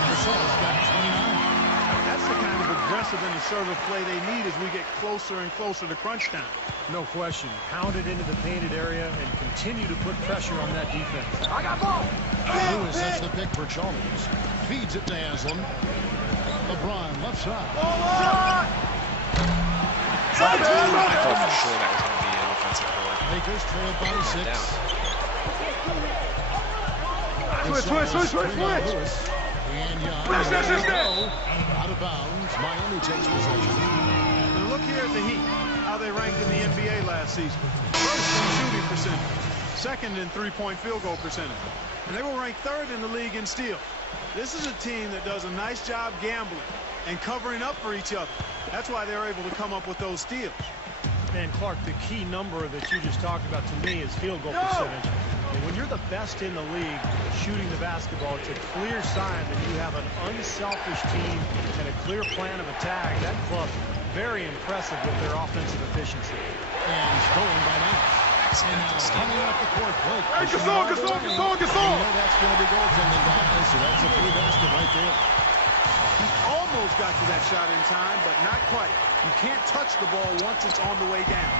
Gasol's got 29. That's the kind of aggressive and assertive play they need as we get closer and closer to crunch time. No question. Pound it into the painted area and continue to put pressure on that defense. I got ball. Lewis sets the pick for Chalmers. Feeds it to Haslam. LeBron left side. I thought for sure that was going to be an offensive board. Lakers trailed by 6. Switch. And Young. Out of bounds. Miami takes possession. And look here at the Heat, how they ranked in the NBA last season. First in shooting percentage, second in three-point field goal percentage. And they were ranked third in the league in steals. This is a team that does a nice job gambling and covering up for each other. That's why they're able to come up with those steals. And Clark, the key number that you just talked about to me is field goal percentage. And when you're the best in the league shooting the basketball, it's a clear sign that you have an unselfish team and a clear plan of attack. That club, very impressive with their offensive efficiency. And stolen by Nash. And now coming off the court, Blake. Hey, Gasol. You know that's going to be goaltending, guys, so that's a free basket right there. He almost got to that shot in time, but not quite. You can't touch the ball once it's on the way down.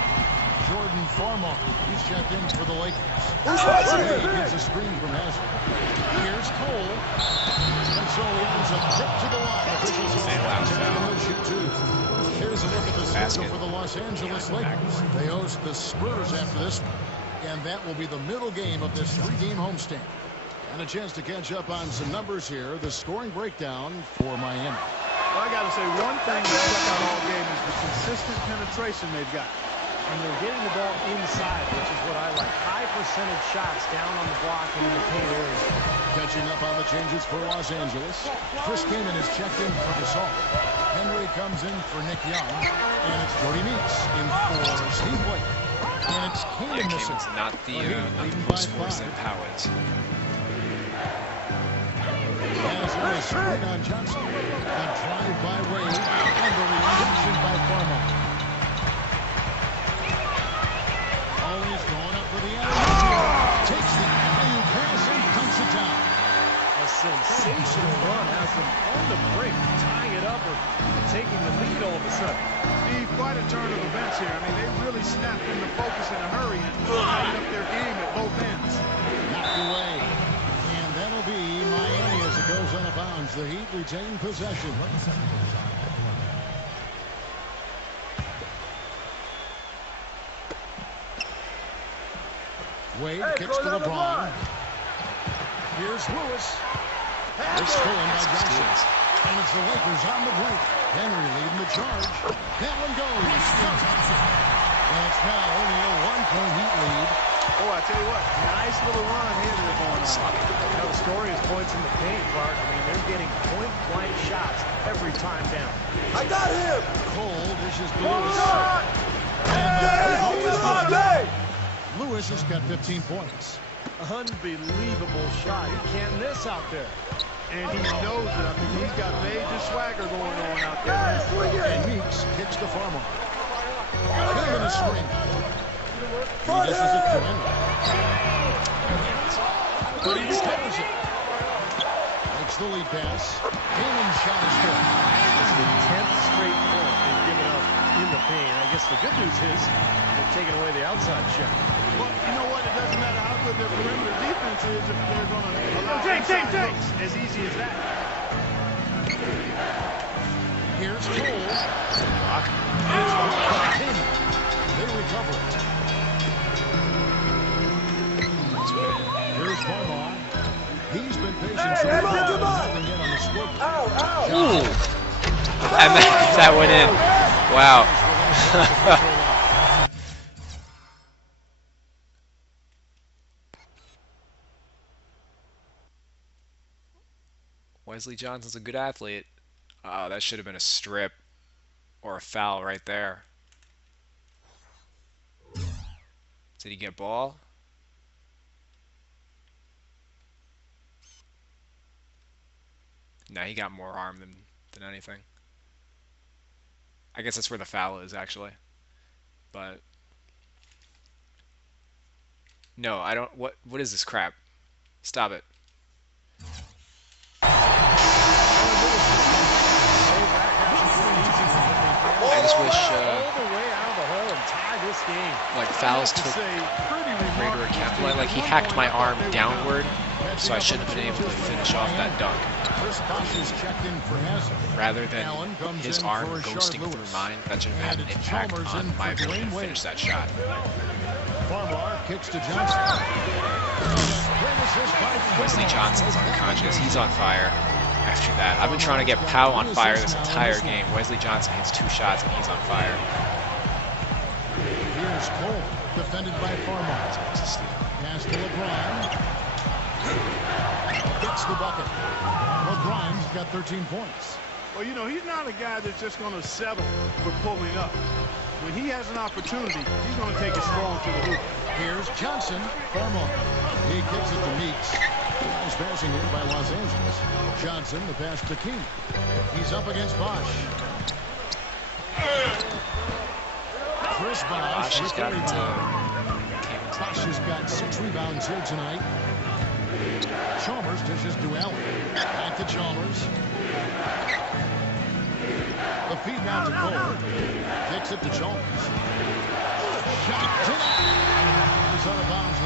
Jordan Farmar, he's checked in for the Lakers. Hey. Gets a screen from Haslam. Here's Cole. And so he ends a trip to the line. Officials on shoot two. Here's a look at the schedule for the Los Angeles Lakers. They host the Spurs after this one. And that will be the middle game of this three-game homestand. And a chance to catch up on some numbers here. The scoring breakdown for Miami. Well, I got to say, one thing that stuck out all game is the consistent penetration they've got. And they're getting the ball inside, which is what I like. High percentage shots down on the block and in the paint area. Catching up on the changes for Los Angeles. Chris Kaman is checked in for Gasol. Henry comes in for Nick Young. And it's Jody Meeks in for Steve Blake. And it's Kaman missing. Kaman's not the most force that Powers. Has a screen on Johnson. A drive by Wade. And the reaction by Farmer. Always going up for the alley. Takes the alley pass and dunks it down. A sensational run has them on the brink, tying it up or taking the lead all of a sudden. Steve, quite a turn of events here. I mean, they really snapped into focus in a hurry and tightened up their game at both ends. Knocked away. And that'll be Miami as it goes out of bounds. The Heat retain possession. Wade kicks to LeBron. Here's Lewis. They're stolen by Johnson. And it's the Lakers on the break. Henry leading the charge. That one goes to Johnson. And it's now only a one-point Heat lead. Oh, I tell you what, nice little run here they're going on. Now the story is points in the paint, Clark. I mean, they're getting point-blank shots every time down. I got him. Cole dishes to Lewis. Lewis has got 15 points. Unbelievable shot. He can't miss out there. And he knows it. I mean, he's got major swagger going on out there. And Meeks kicks to Farmer. Kaman a swing. He dishes it to Henry. But he recovers it. Makes the lead pass. Kaman's shot is good. It's the 10th straight point they've given up in the paint. I guess the good news is they're taking away the outside shot. But you know what? It doesn't matter how good their perimeter defense is if they're going to allow inside looks as easy as that. Here's Cole. Here's Kaman. They recover it. Here's Farmar. He's been patient so far. Nothing yet on the score. Ooh. And that went in. Wow. Wesley Johnson's a good athlete. Oh, that should have been a strip or a foul right there. Did he get ball? Nah, he got more arm than anything. I guess that's where the foul is, actually. But no, I don't. What is this crap? Stop it. I just wish like fouls took greater account. Like he hacked my arm downward, so I shouldn't have been able to finish off that dunk. Rather than his arm ghosting through mine, that should have had an impact on my ability to finish that shot. Wesley Johnson's unconscious. He's on fire. After that, I've been trying to get Powell on fire this entire game. Wesley Johnson hits 2 shots and he's on fire. Here's Cole, defended by Farmar. Pass to LeBron. Gets the bucket. LeBron's got 13 points. Well, you know, he's not a guy that's just going to settle for pulling up. When he has an opportunity, he's going to take it strong to the hoop. Here's Johnson. Farmar. He kicks it to Meeks. He's passing in by Los Angeles. Johnson, the pass to King. He's up against Bosch. Chris Bosch with the rebound. Bosch has got 6 rebounds here tonight. Chalmers dishes to Allen. Back to Chalmers. The feed now to Cole. Kicks it to Chalmers. Shot is out of bounds.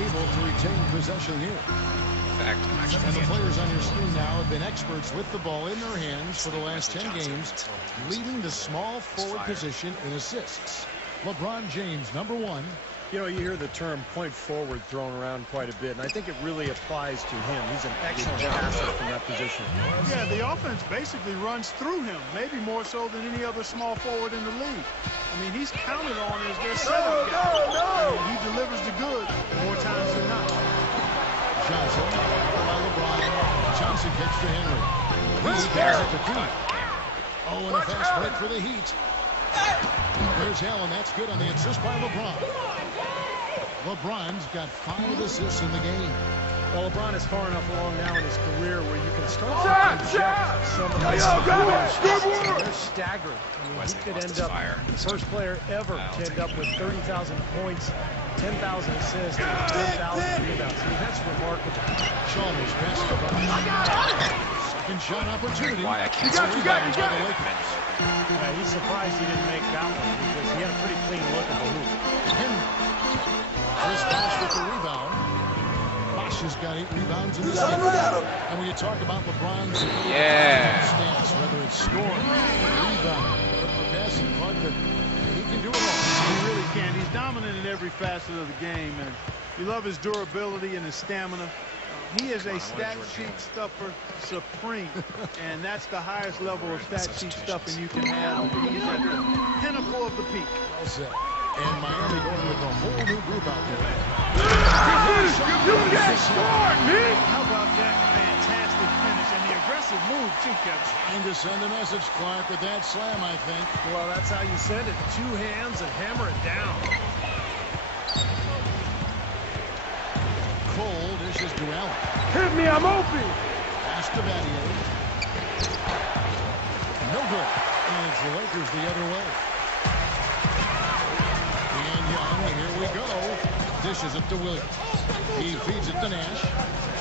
Able to retain possession here. And the players on your screen now have been experts with the ball in their hands for the last 10 games, leading the small forward position in assists. LeBron James, number 1. You know, you hear the term point forward thrown around quite a bit, and I think it really applies to him. He's an excellent passer from that position. Yeah, the offense basically runs through him, maybe more so than any other small forward in the league. I mean, he's counted on as their setup guy. I mean, he delivers the good more times than not. Johnson, by LeBron. Johnson kicks to Henry. He's got it to King. Oh, and a fast break for the Heat. There's Allen. That's good on the assist by LeBron. LeBron's got 5 assists in the game. Well, LeBron is far enough along now in his career where you can start to project some of these shots. They're staggering. I mean, he could end up the first player ever to end up with 30,000 points, 10,000 assists, 10,000 rebounds. I mean, that's remarkable. Chalmers pass to LeBron. Second shot opportunity. Why I can't Yeah, he's surprised he didn't make that one because he had a pretty clean look at the hoop. Chris Bosh with the rebound. Bosh has got 8 rebounds in this game. And when you talk about LeBron's stance, whether it's scoring, rebound, or the passing part, he can do it all. He really can. He's dominant in every facet of the game, and you love his durability and his stamina. He is a stat sheet stuffer supreme, and that's the highest level of stat sheet stuffing you can have. He's at the pinnacle of the peak. Well said. And Miami going with a whole new group out there. You get scored, man! How about that fantastic finish and the aggressive move, too, Kevin? Trying to send a message, Clark, with that slam, I think. Well, that's how you send it. 2 hands and hammer it down. Cole dishes to Allen. Hit me, I'm open! Pass to Battier. No good. And it's the Lakers the other way. And Young, here we go. Dishes it to Williams. He feeds it to Nash.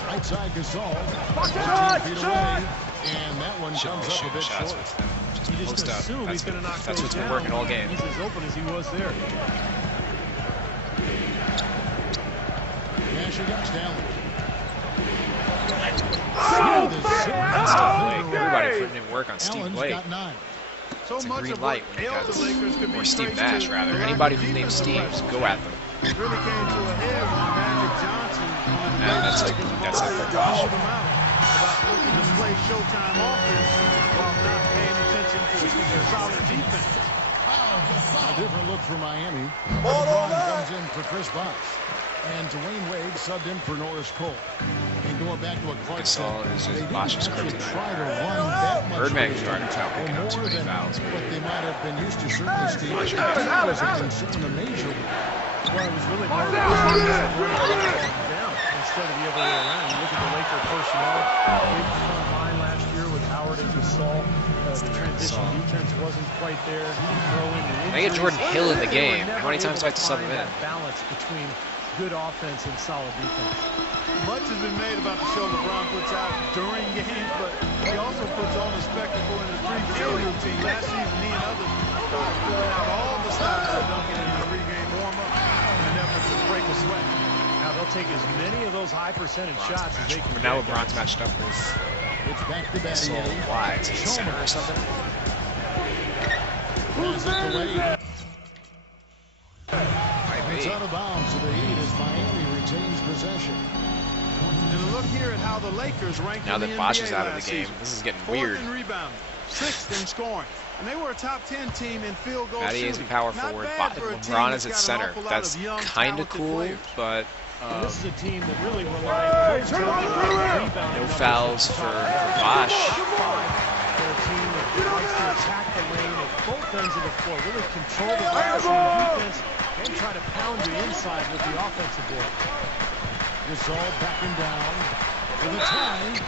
Right side Gasol. 14 feet away. And that one comes up a bit short. You just assume he's going to knock that's what's down. been working all game. He's as open as he was there. Nash against Allen. Everybody putting in work on Steve Allen's Blake. got 9. It's a green light when you got or Steve Nash, rather. Anybody who's named Steve, go at them. It really came to a head when Magic Johnson That's like the Bosch. about looking to play Showtime offense while not paying attention to solid defense. A different look for Miami. LeBron comes in for Chris Bosh. And Dwayne Wade subbed in for Norris Cole. And going back to what Clark said, they didn't actually try to run that much. Birdman started out picking up too more many than fouls. what they might have been used to, certainly, Steve. That was a concern, a major one. Well, it was really more down instead of the other way around. You look at the Laker personnel, big front line last year with Gasol. The transition defense wasn't quite there. They get Jordan Hill in the game. How many times do I have to sub him in? Balance between good offense and solid defense. Much has been made about the show LeBron puts out during games, but he also puts on a spectacle in his pre-game routine. Last season, he and others started pulling out all the stops of Duncan in the pre-game warm-up in an effort to break a sweat. Now they'll take as many of those high percentage shots as they can. But now LeBron's matched up with Gasol wide to the center or something. It's out of bounds to the Heat as Miami retains possession. And look here at how the Lakers ranked now in the that Bosh NBA is out of the last game, season. this is getting 4th weird. in rebounding, 6th in scoring, and they were a top 10 team in field goal Matty is a shooting. power Not forward. bad for a team LeBron that's is at got an center. awful lot That's of young, kind of talented cool, players. but this is a team that really relies on no fouls for Bosh. They're a team that likes to attack the lane at both ends of the floor, really control the defense and try to pound you inside with the offensive board. Gasol backing down for the tie.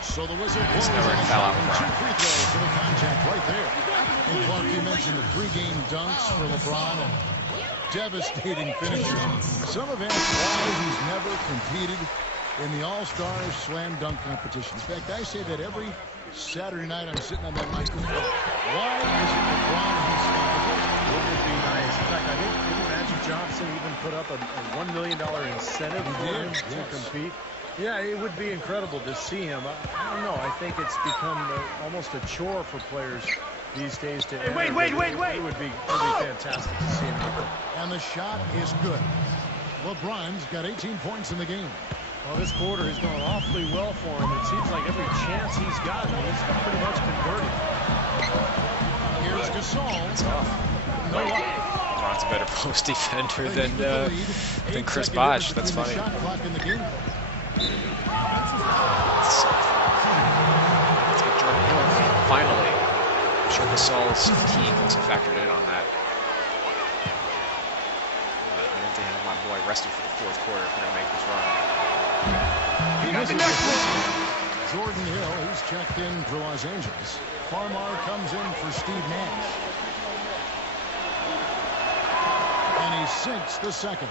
So the whistle blows. Never foul out LeBron. 2 free throws for the contact right there. And Clark, you mentioned the pregame dunks for LeBron and devastating finishes. Some have asked why he's never competed in the All-Star Slam Dunk competition. In fact, I say that every Saturday night I'm sitting on that microphone. Why is it LeBron who's Wouldn't it be nice? In fact, I think didn't Magic Johnson even put up a $1 million incentive for him to compete? Yeah, it would be incredible to see him. I don't know. I think it's become almost a chore for players these days to enter. Wait. It would be fantastic to see him. And the shot is good. LeBron's got 18 points in the game. Well, this quarter is going awfully well for him. It seems like every chance he's gotten, he's pretty much converted. Here's Gasol. It's off. No luck. LeBron's a better post defender than Chris Bosh. That's funny. Shot clock in the game. Let's get Jordan Hill. Finally. I'm sure Gasol's fatigue also factored in on that. But I need to have my boy rested for the 4th quarter if we're going to make this run. Jordan Hill, he's checked in for Los Angeles. Farmar comes in for Steve Nash. And he sinks the second.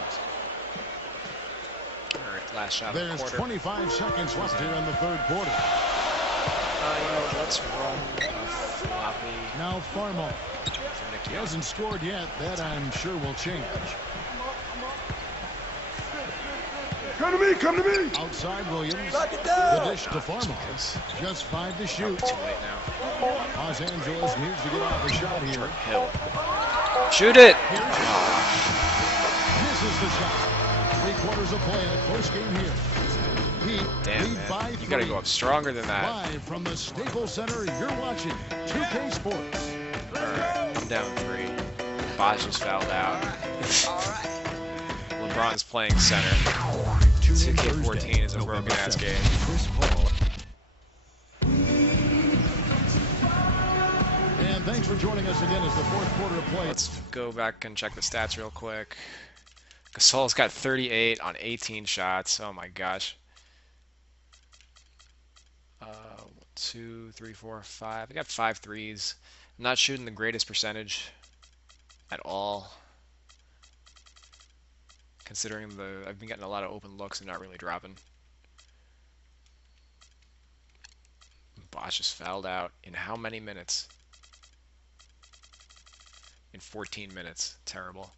All right, last shot of There's the quarter. 25 seconds left here in the 3rd quarter. Let's run a floppy. Now Farmar. For He hasn't scored yet. That I'm sure will change. Come to me. Outside Williams. Lock it down. The dish to Farmar. Just 5 to shoot. Too late now. Los Angeles needs to get off a shot here. Hill. Shoot it! Misses the shot. 3 quarters of play in a close game here. Heat Damn, lead by man. 3. You got to go up stronger than that. Live from the Staples Center, you're watching 2K Sports. All right, I'm down 3. Bosh is fouled out. LeBron's playing center. 2K14 is a broken-ass game. And thanks for joining us again as the 4th quarter of play. Let's go back and check the stats real quick. Gasol's got 38 on 18 shots. Oh my gosh. 1, 2, 3, 4, 5. I got 5 threes. I'm not shooting the greatest percentage at all. Considering I've been getting a lot of open looks and not really dropping. Bosh is fouled out in how many minutes? In 14 minutes. Terrible.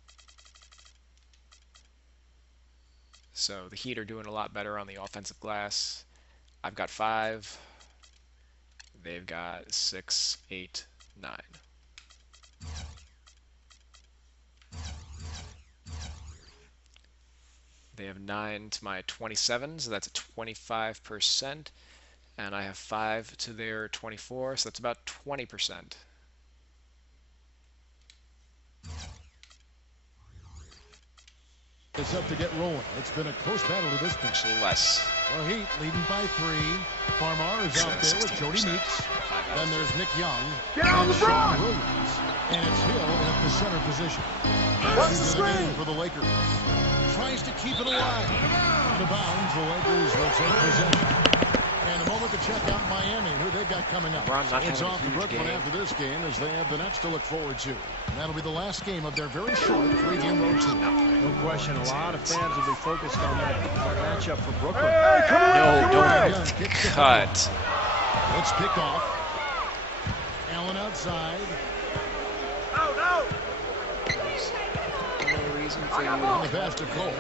So the Heat are doing a lot better on the offensive glass. I've got 5. They've got 6, 8, 9. They have 9 to my 27, so that's a 25%. And I have 5 to their 24, so that's about 20%. It's up to get rolling. It's been a close battle to this point. Actually less. Well, Heat leading by 3. Farmar is out there with Jody Meeks. Then there's Nick Young. Get on the front. Williams. And it's Hill at the center position. What's the Into the game screen? for the Lakers. Tries to keep it alive. Out of bounds, the Lakers will take possession. And a moment to check out Miami, who they've got coming up. It's off to Brooklyn game. after this game as they have the Nets to look forward to. And that'll be the last game of their very short 3-game road tour. No question, a lot of fans will be focused on that matchup for Brooklyn. Hey, come on, No, come on. don't cut. Let's pick off. Allen outside. No reason for you. On the pass to Cole.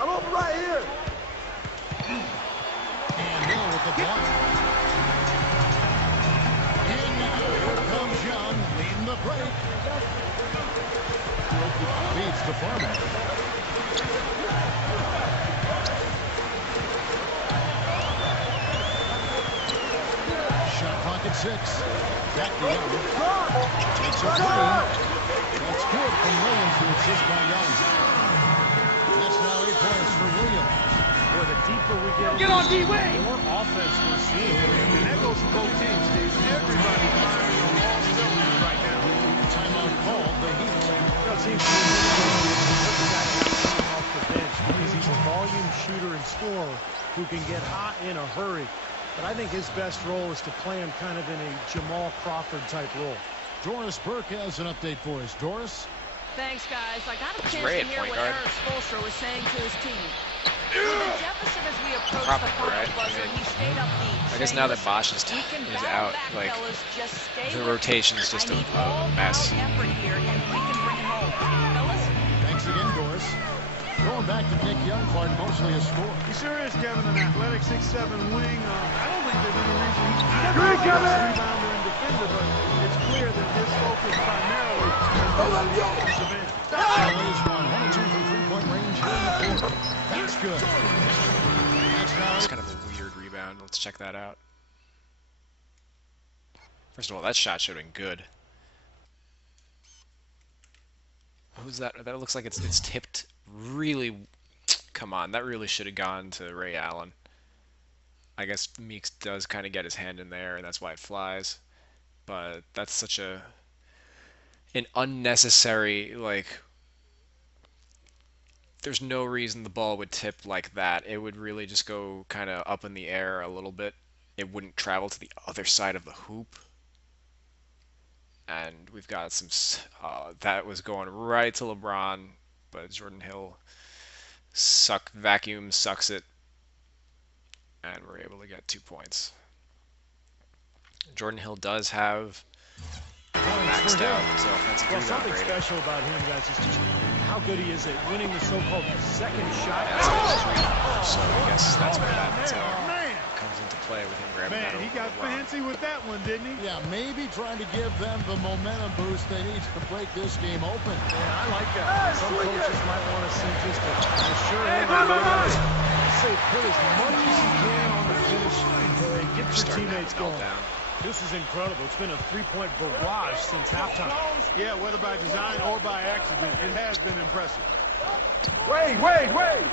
I'm open right here. And Hill with the block. And now here comes Young, leading the break. Leads to Farmer. Shot clock at 6. Back to Young. Takes a three. That's good from Williams, who assists by Young. That's now 8 points for Williams. Boy, the deeper we get on D-Way. the more offense we're seeing. And that goes for both teams, Steve. Everybody firing on all cylinders right now. Timeout called. The Heat. It seems to me look at that coming off the bench because he's a volume shooter and scorer who can get hot in a hurry. But I think his best role is to play him kind of in a Jamal Crawford type role. Doris Burke has an update for us. Doris? Thanks, guys. I got a chance Ray to at hear point what guard. Eric Spoelstra was saying to his team. With a deficit as we approach the final Right? buzzer, he stayed upbeat. I guess now that Bosch is out, like, the rotation's just a mess. Effort here, and we can bring it home. Fellas? Thanks again, Doris. Going back to Nick Youngford, mostly a score. He sure is, Kevin, an athletic 6'7" wing. I don't think there's any reason he's not Here he a comes. rebounder and defender, but it's clear that his focus primarily is on the offensive end. LA's gone 1 and 2 from three-point range here in the fourth. That's good. That's now It's kind of a weird rebound. Let's check that out. First of all, that shot should have been good. Who's that? That looks like it's tipped really. Come on, that really should have gone to Ray Allen. I guess Meeks does kind of get his hand in there, and that's why it flies. But that's such an unnecessary, like, there's no reason the ball would tip like that. It would really just go kind of up in the air a little bit. It wouldn't travel to the other side of the hoop. And we've got some, that was going right to LeBron, but Jordan Hill vacuum sucks it, and we're able to get 2 points. Jordan Hill does have maxed out his offensive Well, rebound something rating. special about him, guys, is just how good he is at winning the so-called second shot. That's his rebound, so I guess that's where that Man, comes into play with him grabbing that he over got LeBron. fancy with that one, didn't he? Yeah, maybe trying to give them the momentum boost they need to break this game open. Yeah, I like that. Some coaches might want to see just a sure hand. Say put as much as you can on the finish line and get your Starting to teammates melt going. down. This is incredible. It's been a three-point barrage since halftime. Yeah, whether by design or by accident, it has been impressive. Wait.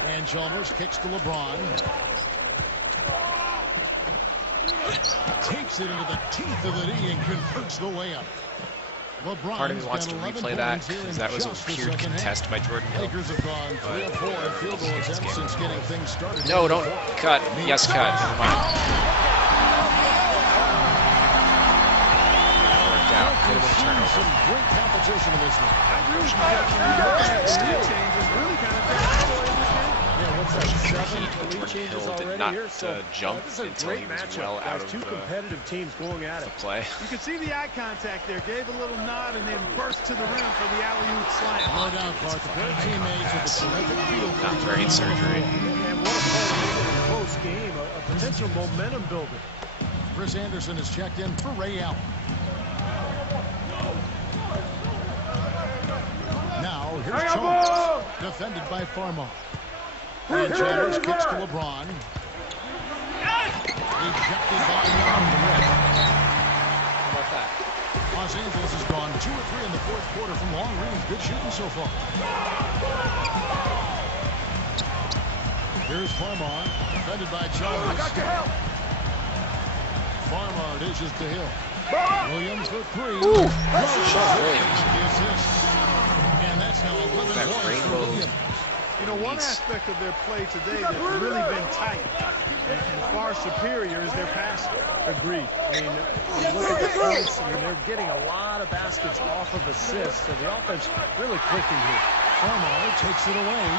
And Chalmers kicks to LeBron. Takes it into the teeth of the knee and converts the layup. LeBron. Part of me wants to replay that because that was a weird contest by Jordan Hill. Lakers have gone 3 of 4 in field goal attempts since getting things started. No, don't cut. Yes, cut. Never mind. Worked out. Could have been a turnover. Some great competition in this one. Lead changes really kind of take the story of this game. Yeah, what's that? 7 lead Jordan changes Hill did already not here. So jump this is a until great he was matchup. well out Guys, of two competitive teams going at the it. play. You could see the eye contact there. Gave a little nod and then burst to the rim for the alley-oop slam. No doubt, Clark. The pair of teammates with a terrific feel for Not each brain other. surgery. And what a play to make it a close game, a potential momentum builder. Chris Anderson has checked in for Ray Allen. Now, here's Chalmers, defended by Farmar. And Chalmers kicks to LeBron. Ejected by Young. How about that? Los Angeles has gone 2 of 3 in the fourth quarter from long range. Good shooting so far. Here's Farmar, defended by Chalmers. Farmar dishes to Hill. Williams for 3. Shot Williams. The assist. And that's now 11 That points for rainbow. Williams. You know, one aspect of their play today that's really been tight and far far superior is their passing. Agreed. I mean, you look at the points, I mean, they're getting a lot of baskets off of assists, so the offense really clicking here. Farmar takes it away.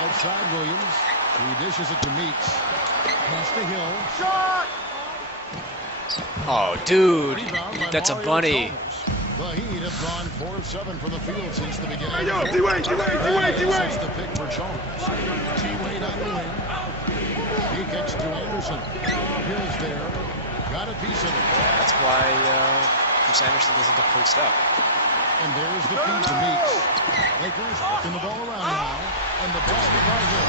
Outside Williams. He dishes it to Meeks. Pass to Hill. Shot! Oh, dude, that's a bunny. The Heat have gone 4 of 7 from the field since the beginning. Hey, yo, D-Wade! That's the pick for Chalmers. T-Wade on the wing. He kicks to Anderson. Hill's there. Got a piece of it. That's why Bruce Anderson doesn't get post up. And there's the feed to Meeks. Lakers working the ball around now. And the basket by Hill.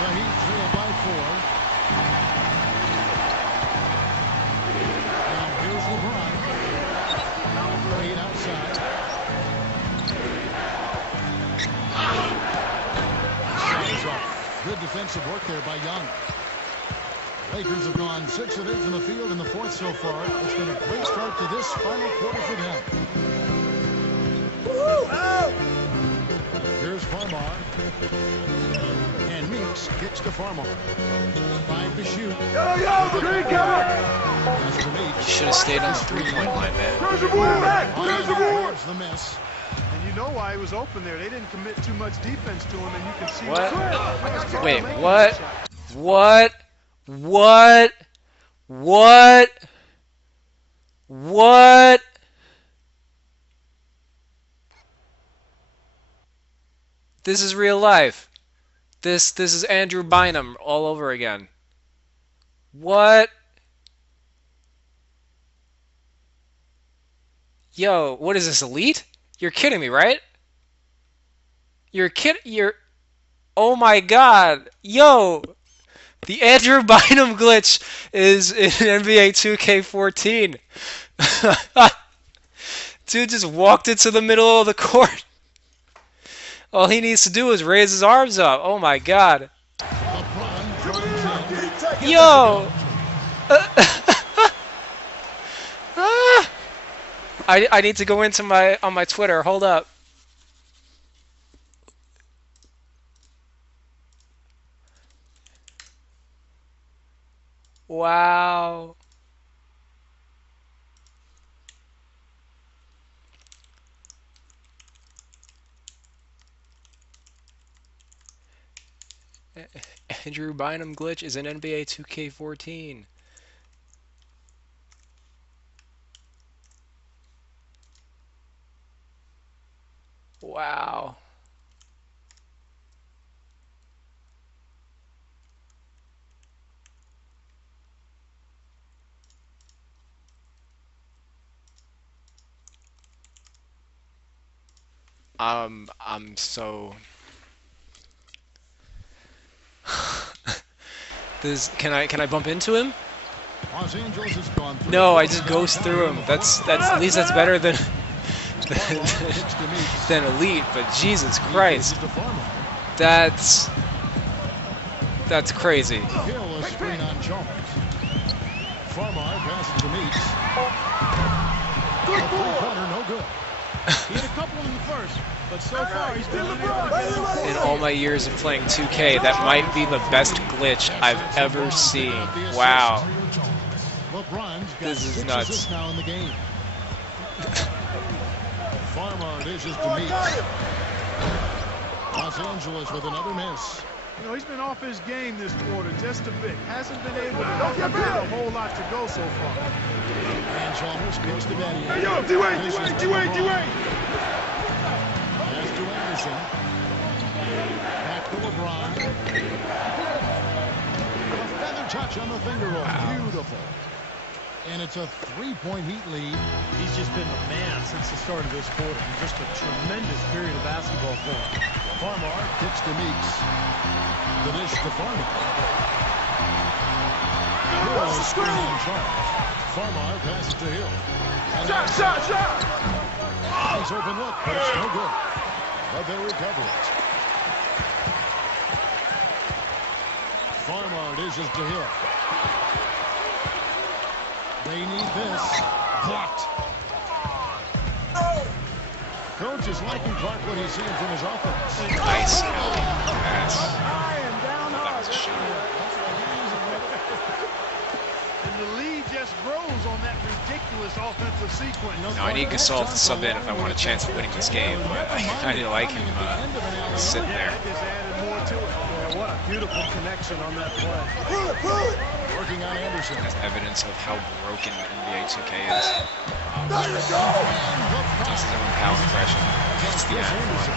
The Heat trail by 4. Here's LeBron. Wade outside. Shot is up. Good defensive work there by Young. Lakers have gone 6 of 8 from the field in the 4th so far. It's been a great start to this final quarter for them. Here's Farmar. And Meeks kicks to Farmar. 5 to shoot. Yo, green cover! You should have stayed on the three-point line, man. Where's the board? Where's the board? There's the miss. And you know why he was open there. They didn't commit too much defense to him, and you can see What? Wait, what? What? What? What? What? This is real life. This is Andrew Bynum all over again. What? Yo, what is this, Elite? You're kidding me, right? You're oh my god. Yo, the Andrew Bynum glitch is in NBA 2K14. Dude just walked into the middle of the court. All he needs to do is raise his arms up. Oh my god. Yo. I need to go into on my Twitter. Hold up. Wow. Andrew Bynum glitch is in NBA 2K14. Wow. I'm so can I bump into him? Los Angeles has gone through. No, I just ghost through him. That's at least that's better than than Elite, but Jesus Christ. That's crazy. Hill a screen on Chalmers. Farmar passes to Meeks. Good corner, no good. He had a couple in the first, but so far he's been unable to get it. In all my years of playing 2K, that might be the best glitch I've ever seen. Wow. This is nuts. Now in the game. Farmar dishes to Meeks. Los Angeles with another miss. You know, he's been off his game this quarter just a bit. Hasn't been able to get a whole lot to go so far. And Chalmers kicks to Betty. Hey, yo, D-Wade! Pass to Anderson. Back to LeBron. A feather touch on the finger roll. Wow. Beautiful. And it's a 3-point Heat lead. He's just been the man since the start of this quarter. Just a tremendous period of basketball for him. Farmar kicks to Meeks. The dish to Farmar. Hill is screen on Charles. Farmar passes to Hill. Shot! Nice open look, but it's no good. But they recover it. Farmar dishes to Hill. They need this. Blocked. Coach is liking Clark what he's seeing from his offense. Nice. need Gasol to sub in if I want a chance of winning this game, but I didn't like him sitting there. What a beautiful connection on that play. Working on Anderson. That's evidence of how broken NBA 2K is. Does his own power impression. It's the end one.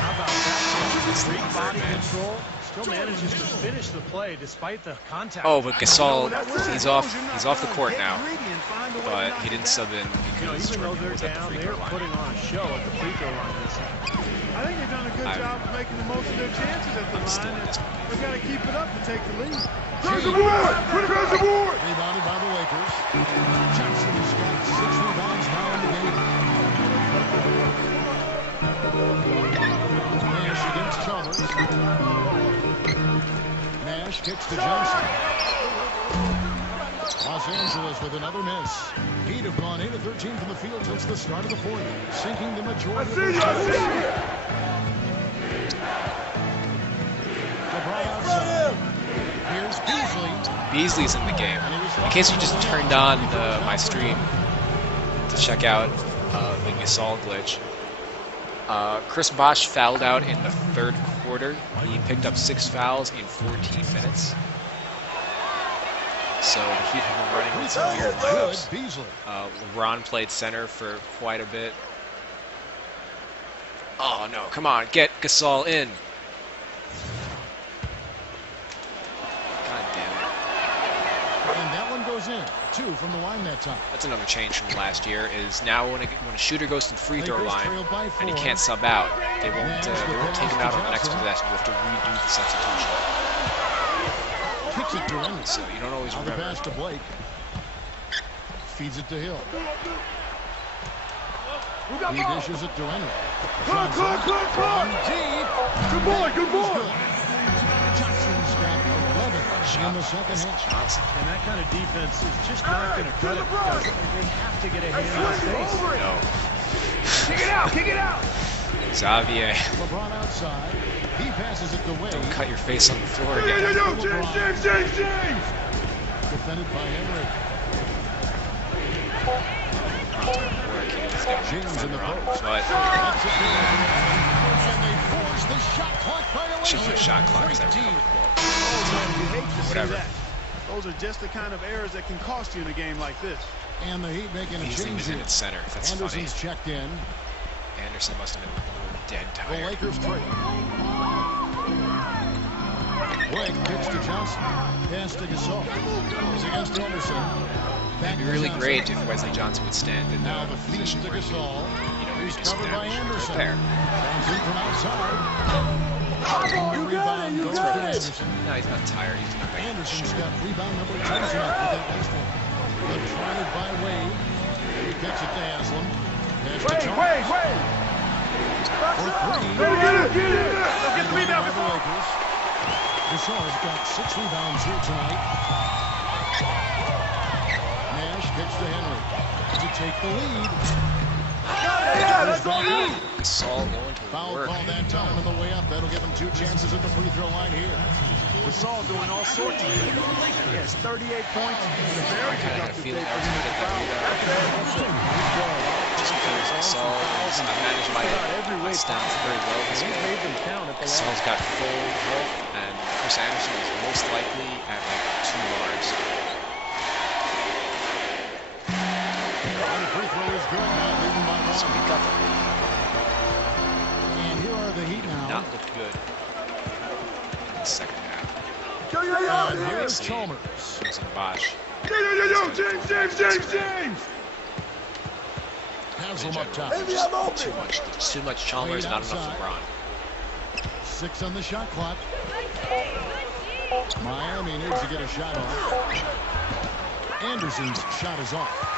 How about that? Great body control. Still manages to finish the play despite the contact. Oh, but Gasol, he's off the court now. But he didn't sub in because even though they're down, they're putting on a show at the free throw line this time. I think they've done a good job of making the most of their chances at the line. They've got to keep it up to take the lead. Cross the board! Cross the board! Rebounded by the Lakers. Jackson's got 6 rebounds now in the game. Nash against Chalmers. Nash kicks to Johnson. Los Angeles with another miss. Heat have gone 8 of 13 from the field since the start of the fourth, sinking the majority of their shots. LeBron outside. Here's Beasley. Beasley's in the game. In case you just turned on my stream to check out the Gasol glitch, Chris Bosh fouled out in the third quarter. He picked up 6 fouls in 14 minutes. So the Heat have been running with some weird lineups. LeBron played center for quite a bit. Oh no, come on, get Gasol in. God damn it. And that one goes in. 2 from the line that time. That's another change from last year, is now when a shooter goes to the free throw line and he can't sub out, they won't take him out on the next possession. You have to redo the substitution. Kicks it to him. So you don't always remember. Pass to Blake. Feeds it to Hill. He dishes it to Henry. Clock! Deep. Good boy, good boy! Johnson's got 11 in the second half. And that kind of defense is just not going to cut it because they have to get a hand on space. No. Kick it out! Xavier. LeBron outside. He passes it to Wade. Don't cut your face on the floor again. James! Defended by Henry. James in the post. But And they force the shot clock violation. should put shot clocks every couple of balls. Whatever. Those are just the kind of errors that can cost you in a game like this. And the Heat making a Beasley change was in here. its center. That's Anderson's funny. checked in. Anderson must have been dead The tired. Lakers trade. Blake kicks to Johnson. Pass to Gasol. He's against Anderson. It'd be really great if Wesley Johnson would stand in Now the the feed position to where Gasol. he's He's covered by Anderson. right there. Johnson from outside. Rebound goes to Anderson. No, he's not tired. He's not making Anderson's sure. got rebound number 2 tonight with that next one. But tried by Wade. He gets it to Haslam. Pass to Jones. For 3. Get it! Get the rebound by the Lakers. Gasol's got 6 rebounds here tonight. Nash kicks to Henry to take the lead. Gasol going to Foul work. call that time on the way up. That'll give him 2 chances at the free throw line here. Gasol doing all sorts of things. He has 38 points and a very I kind of had a productive feeling day I was for going to him. get that rebound. Just because Gasol is managed my stats very well this He's game. made them count at the line. Gasol's got full health, and Chris Anderson is most likely at like 2 bars. And the free throw is good now, leading by 1. So he got the lead. And here are the Heat now. Not looked good in the second half. And here's Obviously, Chalmers. using Bosh. James! Haslam up top. Too much Chalmers, not enough LeBron. 6 on the shot clock. Miami needs to get a shot off. Anderson's shot is off.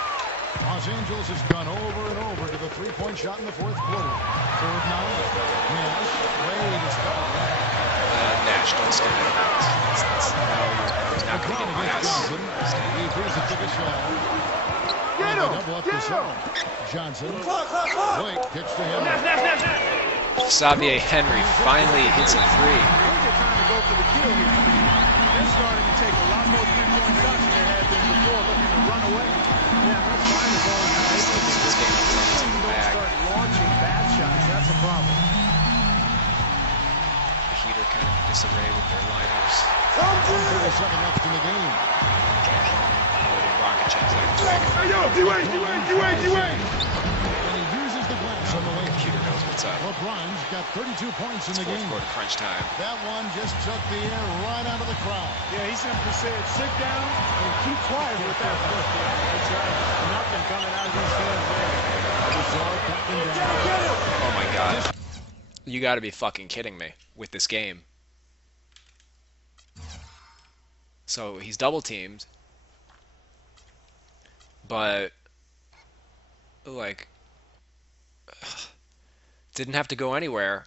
Los Angeles has gone over and over to the 3-point shot in the 4th quarter. 3rd now. Nash. Wade is fouled. Nash, don't stand out of bounds. He's not going to get against pass. Johnson. He throws it to Gasol. Double up Gasol. Johnson. Blake kicks to him. Xavier Henry finally hits a 3. They're trying to go for the kill here. They're starting to take a lot more three-point shots than they had been before. floor looking to run away. Yeah, that's fine as long as you're able to This game is don't bag. start launching bad shots. That's a problem. The Heat are kind of disarray with their lineups. 1:37 left in the game. Rocket checks like quick. Hey, yo, D-Wade. And he uses the glass on the way. Computer knows what's up. LeBron's got 32 points in the Fourth game. quarter crunch time. That one just took the air right out of the crowd. Yeah, he simply said, sit down and keep quiet with that one. That's right. Nothing coming out of these fans there. Oh my god. You gotta be fucking kidding me with this game. So he's double teamed. But like didn't have to go anywhere.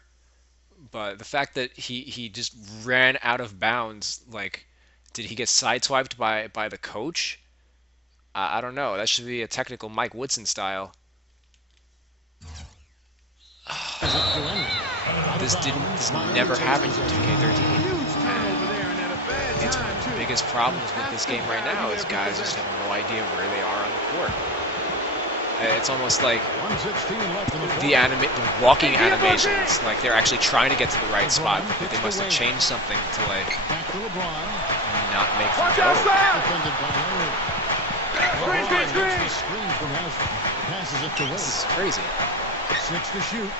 But the fact that he just ran out of bounds, like, did he get sideswiped by the coach? I don't know. That should be a technical Mike Woodson style. This never happened in 2K13. It's one of the biggest problems with this game right now is guys just have no idea where they are on the court. It's almost like the walking animations, like they're actually trying to get to the right spot, but they must have changed something to like not make them go. This is crazy. 6 to shoot.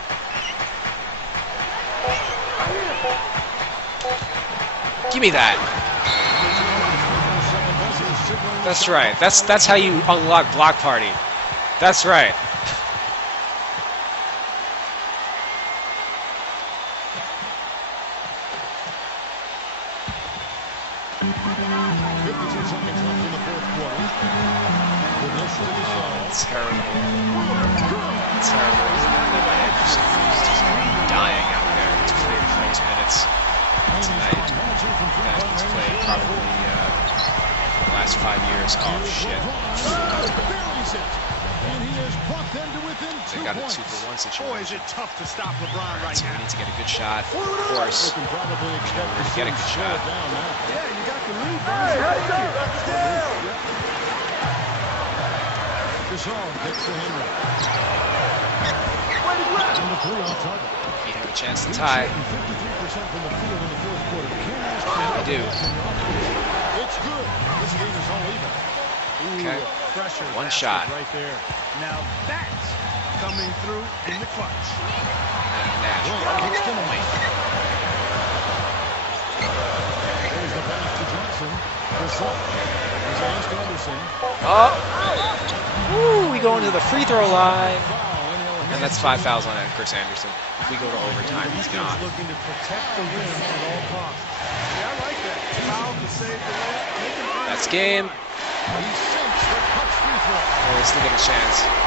Give me that. That's right. That's how you unlock Block Party. That's right. Terrible. Terrible. He's just dying out there. He's played the most minutes tonight that he's played probably the last 5 years. Oh shit. They got a 2-for-1 situation. Boy, is it tough to stop LeBron right So we now. need to get a good shot. Of course, we're going to get a good shot. Yeah, you got the lead. Gasol gets to Henry. And the 3 on target. He'd have a chance to tie. 53% from the field in the fourth quarter. And we do. It's good. This game is all even. Okay. Pressure One basket shot. right there. Now that's coming through in the clutch. And Nash. There's the pass to Johnson. Gasol. He's asked Anderson. Oh! Woo! We go into the free throw line. And that's 5 fouls on Chris Anderson. If we go to overtime, he's gone. Looking to protect the rim at all costs. Yeah, I like that. Foul to save the layup. That's game. He sinks the touch free throw. Oh, we still get a chance. We're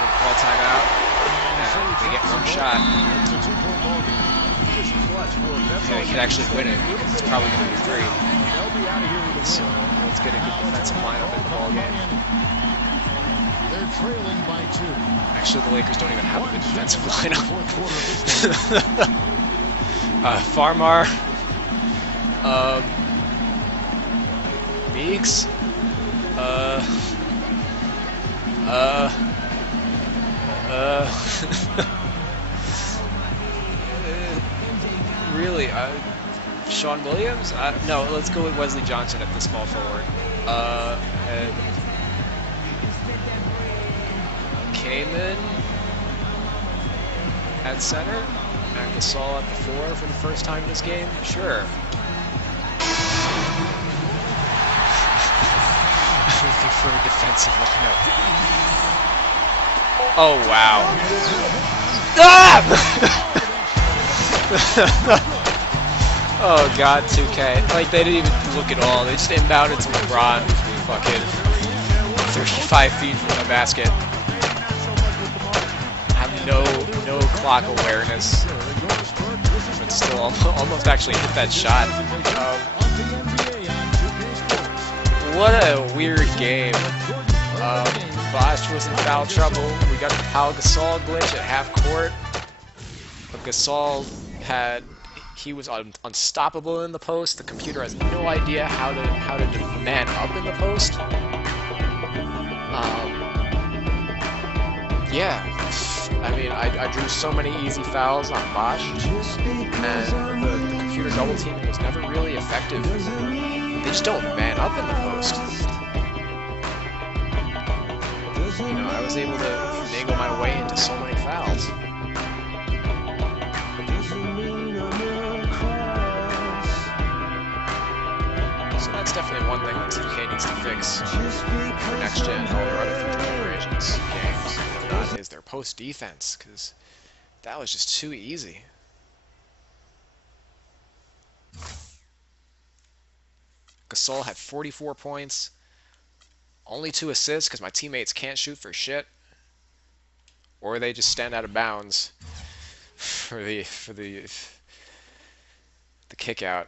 gonna call timeout. And they get one shot. It's a 2-point ball game. Just clutch for him. That's Yeah, all they could actually win it because it's probably going to be 3. They'll be out of here with a So win. let's get a good defensive lineup in the ball game. They're trailing by 2. Actually, the Lakers don't even have a good defensive lineup. Fourth quarter of this one. Farmar, Meeks, really, Sean Williams? No, let's go with Wesley Johnson at the small forward. Kamen at center, and Gasol at the 4 for the first time in this game. Sure. For a defensive lineup. Oh wow. Ah! Oh god, 2K. Like they didn't even look at all. They just inbounded to LeBron, fucking 35 feet from the basket. I have no clock awareness, but still almost actually hit that shot. What a weird game. Bosch was in foul trouble. We got the Pau Gasol glitch at half court. But Gasol had He was unstoppable in the post. The computer has no idea how to man up in the post. Yeah, I mean, I drew so many easy fouls on Bosch, and the computer double teaming was never really effective. They just don't man up in the post. You know, I was able to finagle my way into so many fouls. So that's definitely one thing that 2K needs to fix for next gen and all their other future generations games. If not, is their post defense, because that was just too easy. Gasol had 44 points, only 2 assists because my teammates can't shoot for shit, or they just stand out of bounds for the kick out.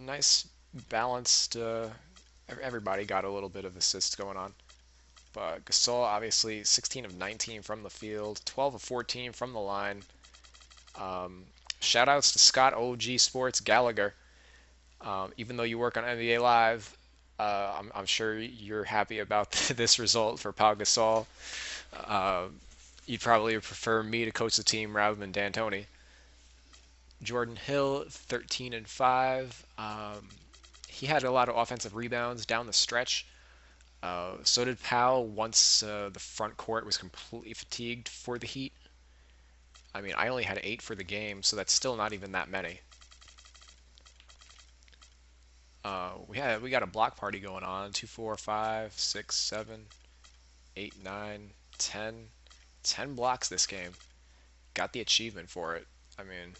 Nice balanced. Everybody got a little bit of assists going on, but Gasol obviously 16 of 19 from the field, 12 of 14 from the line. Shout outs to Scott OG Sports Gallagher. Even though you work on NBA Live, I'm sure you're happy about this result for Pau Gasol. You'd probably prefer me to coach the team rather than D'Antoni. Jordan Hill, 13 and 5. He had a lot of offensive rebounds down the stretch. So did Pau once the front court was completely fatigued for the Heat. I mean, I only had 8 for the game, so that's still not even that many. We got a block party going on. 2, 4, 5, 6, 7, 8, 9, 10. 10 blocks this game. Got the achievement for it. I mean,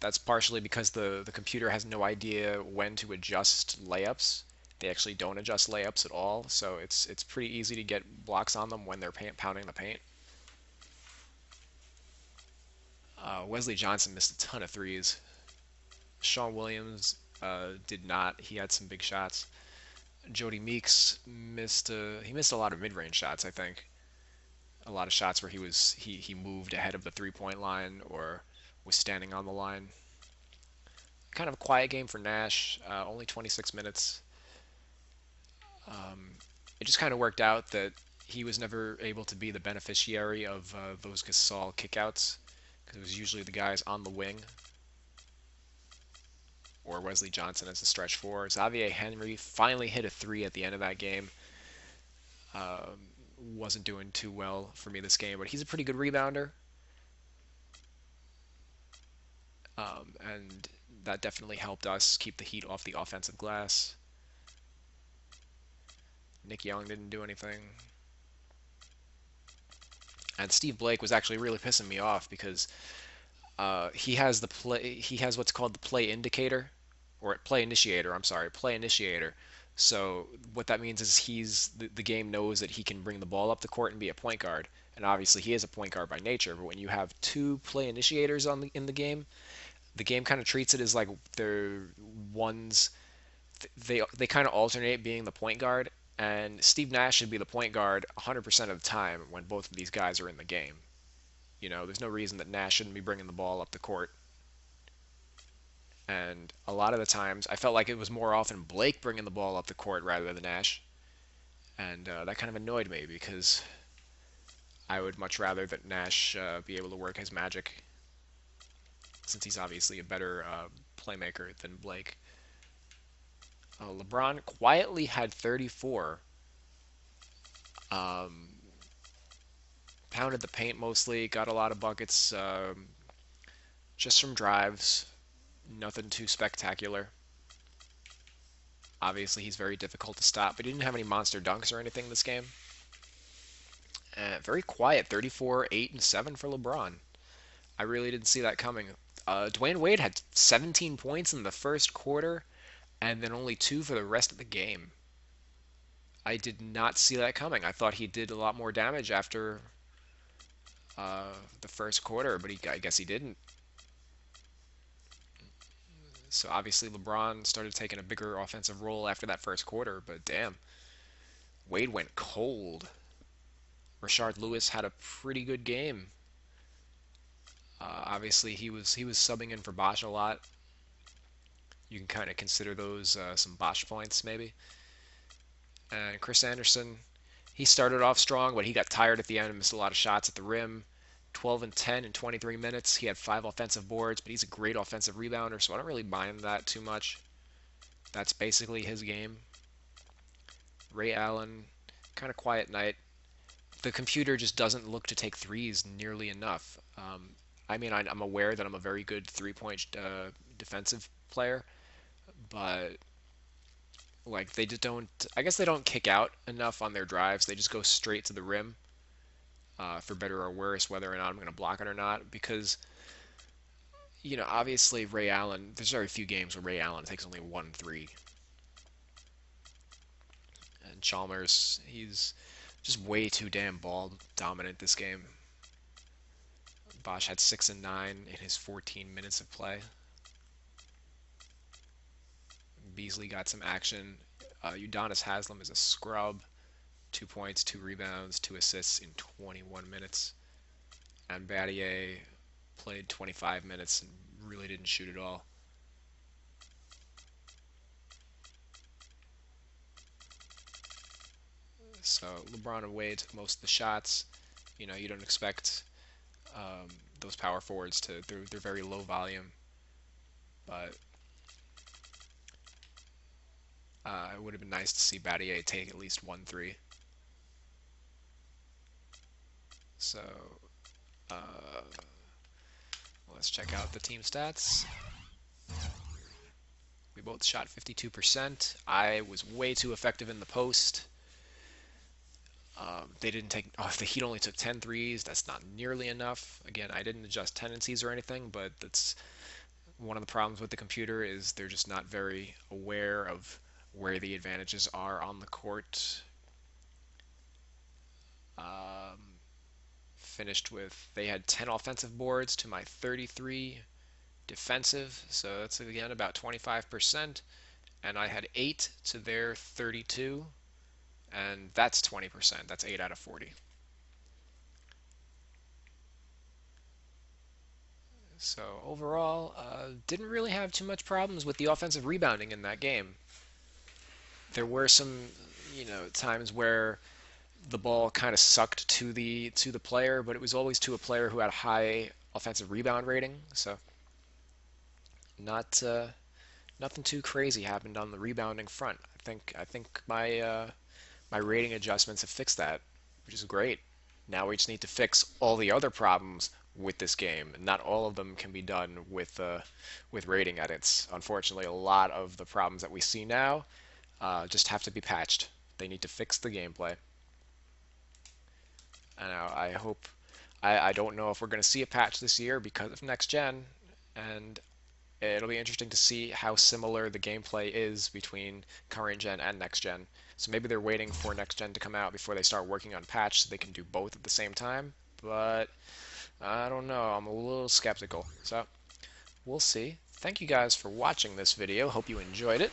that's partially because the computer has no idea when to adjust layups. They actually don't adjust layups at all, so it's pretty easy to get blocks on them when they're pounding the paint. Wesley Johnson missed a ton of threes. Sean Williams did not. He had some big shots. Jody Meeks missed a lot of mid-range shots, I think. A lot of shots where he moved ahead of the three-point line or was standing on the line. Kind of a quiet game for Nash, only 26 minutes. It just kind of worked out that he was never able to be the beneficiary of those Gasol kickouts, because it was usually the guys on the wing or Wesley Johnson as a stretch four. Xavier Henry finally hit a 3 at the end of that game. Wasn't doing too well for me this game, but he's a pretty good rebounder. And that definitely helped us keep the Heat off the offensive glass. Nick Young didn't do anything. And Steve Blake was actually really pissing me off because he has what's called the play indicator, or play initiator, I'm sorry, play initiator. So what that means is the game knows that he can bring the ball up the court and be a point guard. And obviously he is a point guard by nature, but when you have 2 play initiators in the game kind of treats it as like they're ones. They kind of alternate being the point guard, and Steve Nash should be the point guard 100% of the time when both of these guys are in the game. You know, there's no reason that Nash shouldn't be bringing the ball up the court. And a lot of the times, I felt like it was more often Blake bringing the ball up the court rather than Nash. And that kind of annoyed me because I would much rather that Nash be able to work his magic, since he's obviously a better playmaker than Blake. LeBron quietly had 34. Pounded the paint mostly, got a lot of buckets just from drives. Nothing too spectacular. Obviously, he's very difficult to stop, but he didn't have any monster dunks or anything this game. Very quiet, 34, 8, and 7 for LeBron. I really didn't see that coming. Dwayne Wade had 17 points in the first quarter, and then only 2 for the rest of the game. I did not see that coming. I thought he did a lot more damage after the first quarter, but I guess he didn't. So obviously LeBron started taking a bigger offensive role after that first quarter, but damn. Wade went cold. Rashard Lewis had a pretty good game. Obviously, he was subbing in for Bosch a lot. You can kind of consider those some Bosch points, maybe. And Chris Anderson, he started off strong, but he got tired at the end and missed a lot of shots at the rim. 12 and 10 in 23 minutes. He had 5 offensive boards, but he's a great offensive rebounder, so I don't really mind that too much. That's basically his game. Ray Allen, kind of quiet night. The computer just doesn't look to take threes nearly enough. I mean, I'm aware that I'm a very good three-point defensive player, but like they just don't. I guess they don't kick out enough on their drives. They just go straight to the rim, for better or worse, whether or not I'm going to block it or not. Because obviously Ray Allen. There's very few games where Ray Allen takes only 1 3. And Chalmers, he's just way too damn ball dominant this game. Bosch had 6 and 9 in his 14 minutes of play. Beasley got some action. Udonis Haslem is a scrub. 2 points, 2 rebounds, 2 assists in 21 minutes. And Battier played 25 minutes and really didn't shoot at all. So LeBron and Wade took most of the shots. You don't expect those power forwards to. They're very low volume, but it would have been nice to see Battier take at least 1 3. So let's check out the team stats. We both shot 52%. I was way too effective in the post. They didn't take. Oh, the Heat only took 10 threes. That's not nearly enough. Again, I didn't adjust tendencies or anything, but that's one of the problems with the computer is they're just not very aware of where the advantages are on the court. Finished with, they had 10 offensive boards to my 33 defensive, so that's again about 25%, and I had 8 to their 32, and that's 20%. That's 8 out of 40. So overall, didn't really have too much problems with the offensive rebounding in that game. There were some, times where the ball kind of sucked to the player, but it was always to a player who had a high offensive rebound rating. So not nothing too crazy happened on the rebounding front. I think my rating adjustments have fixed that, which is great. Now we just need to fix all the other problems with this game. Not all of them can be done with rating edits. Unfortunately, a lot of the problems that we see now just have to be patched. They need to fix the gameplay. And I hope, I don't know if we're going to see a patch this year because of next gen, and it'll be interesting to see how similar the gameplay is between current gen and next gen. So maybe they're waiting for next gen to come out before they start working on patch so they can do both at the same time. But I don't know, I'm a little skeptical. So we'll see. Thank you guys for watching this video. Hope you enjoyed it.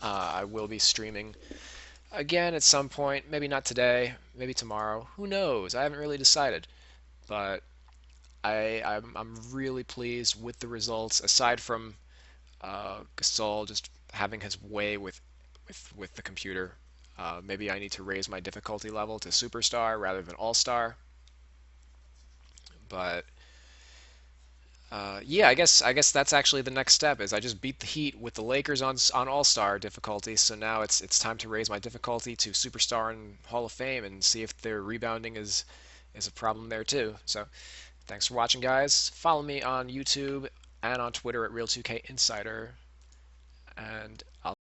I will be streaming again at some point, maybe not today, maybe tomorrow. Who knows? I haven't really decided. But I'm really pleased with the results. Aside from Gasol just having his way with the computer, maybe I need to raise my difficulty level to superstar rather than all-star. But yeah, I guess that's actually the next step. Is I just beat the Heat with the Lakers on All-Star difficulty. So now it's time to raise my difficulty to Superstar and Hall of Fame and see if their rebounding is a problem there too. So thanks for watching, guys. Follow me on YouTube and on Twitter at Real2K Insider, and I'll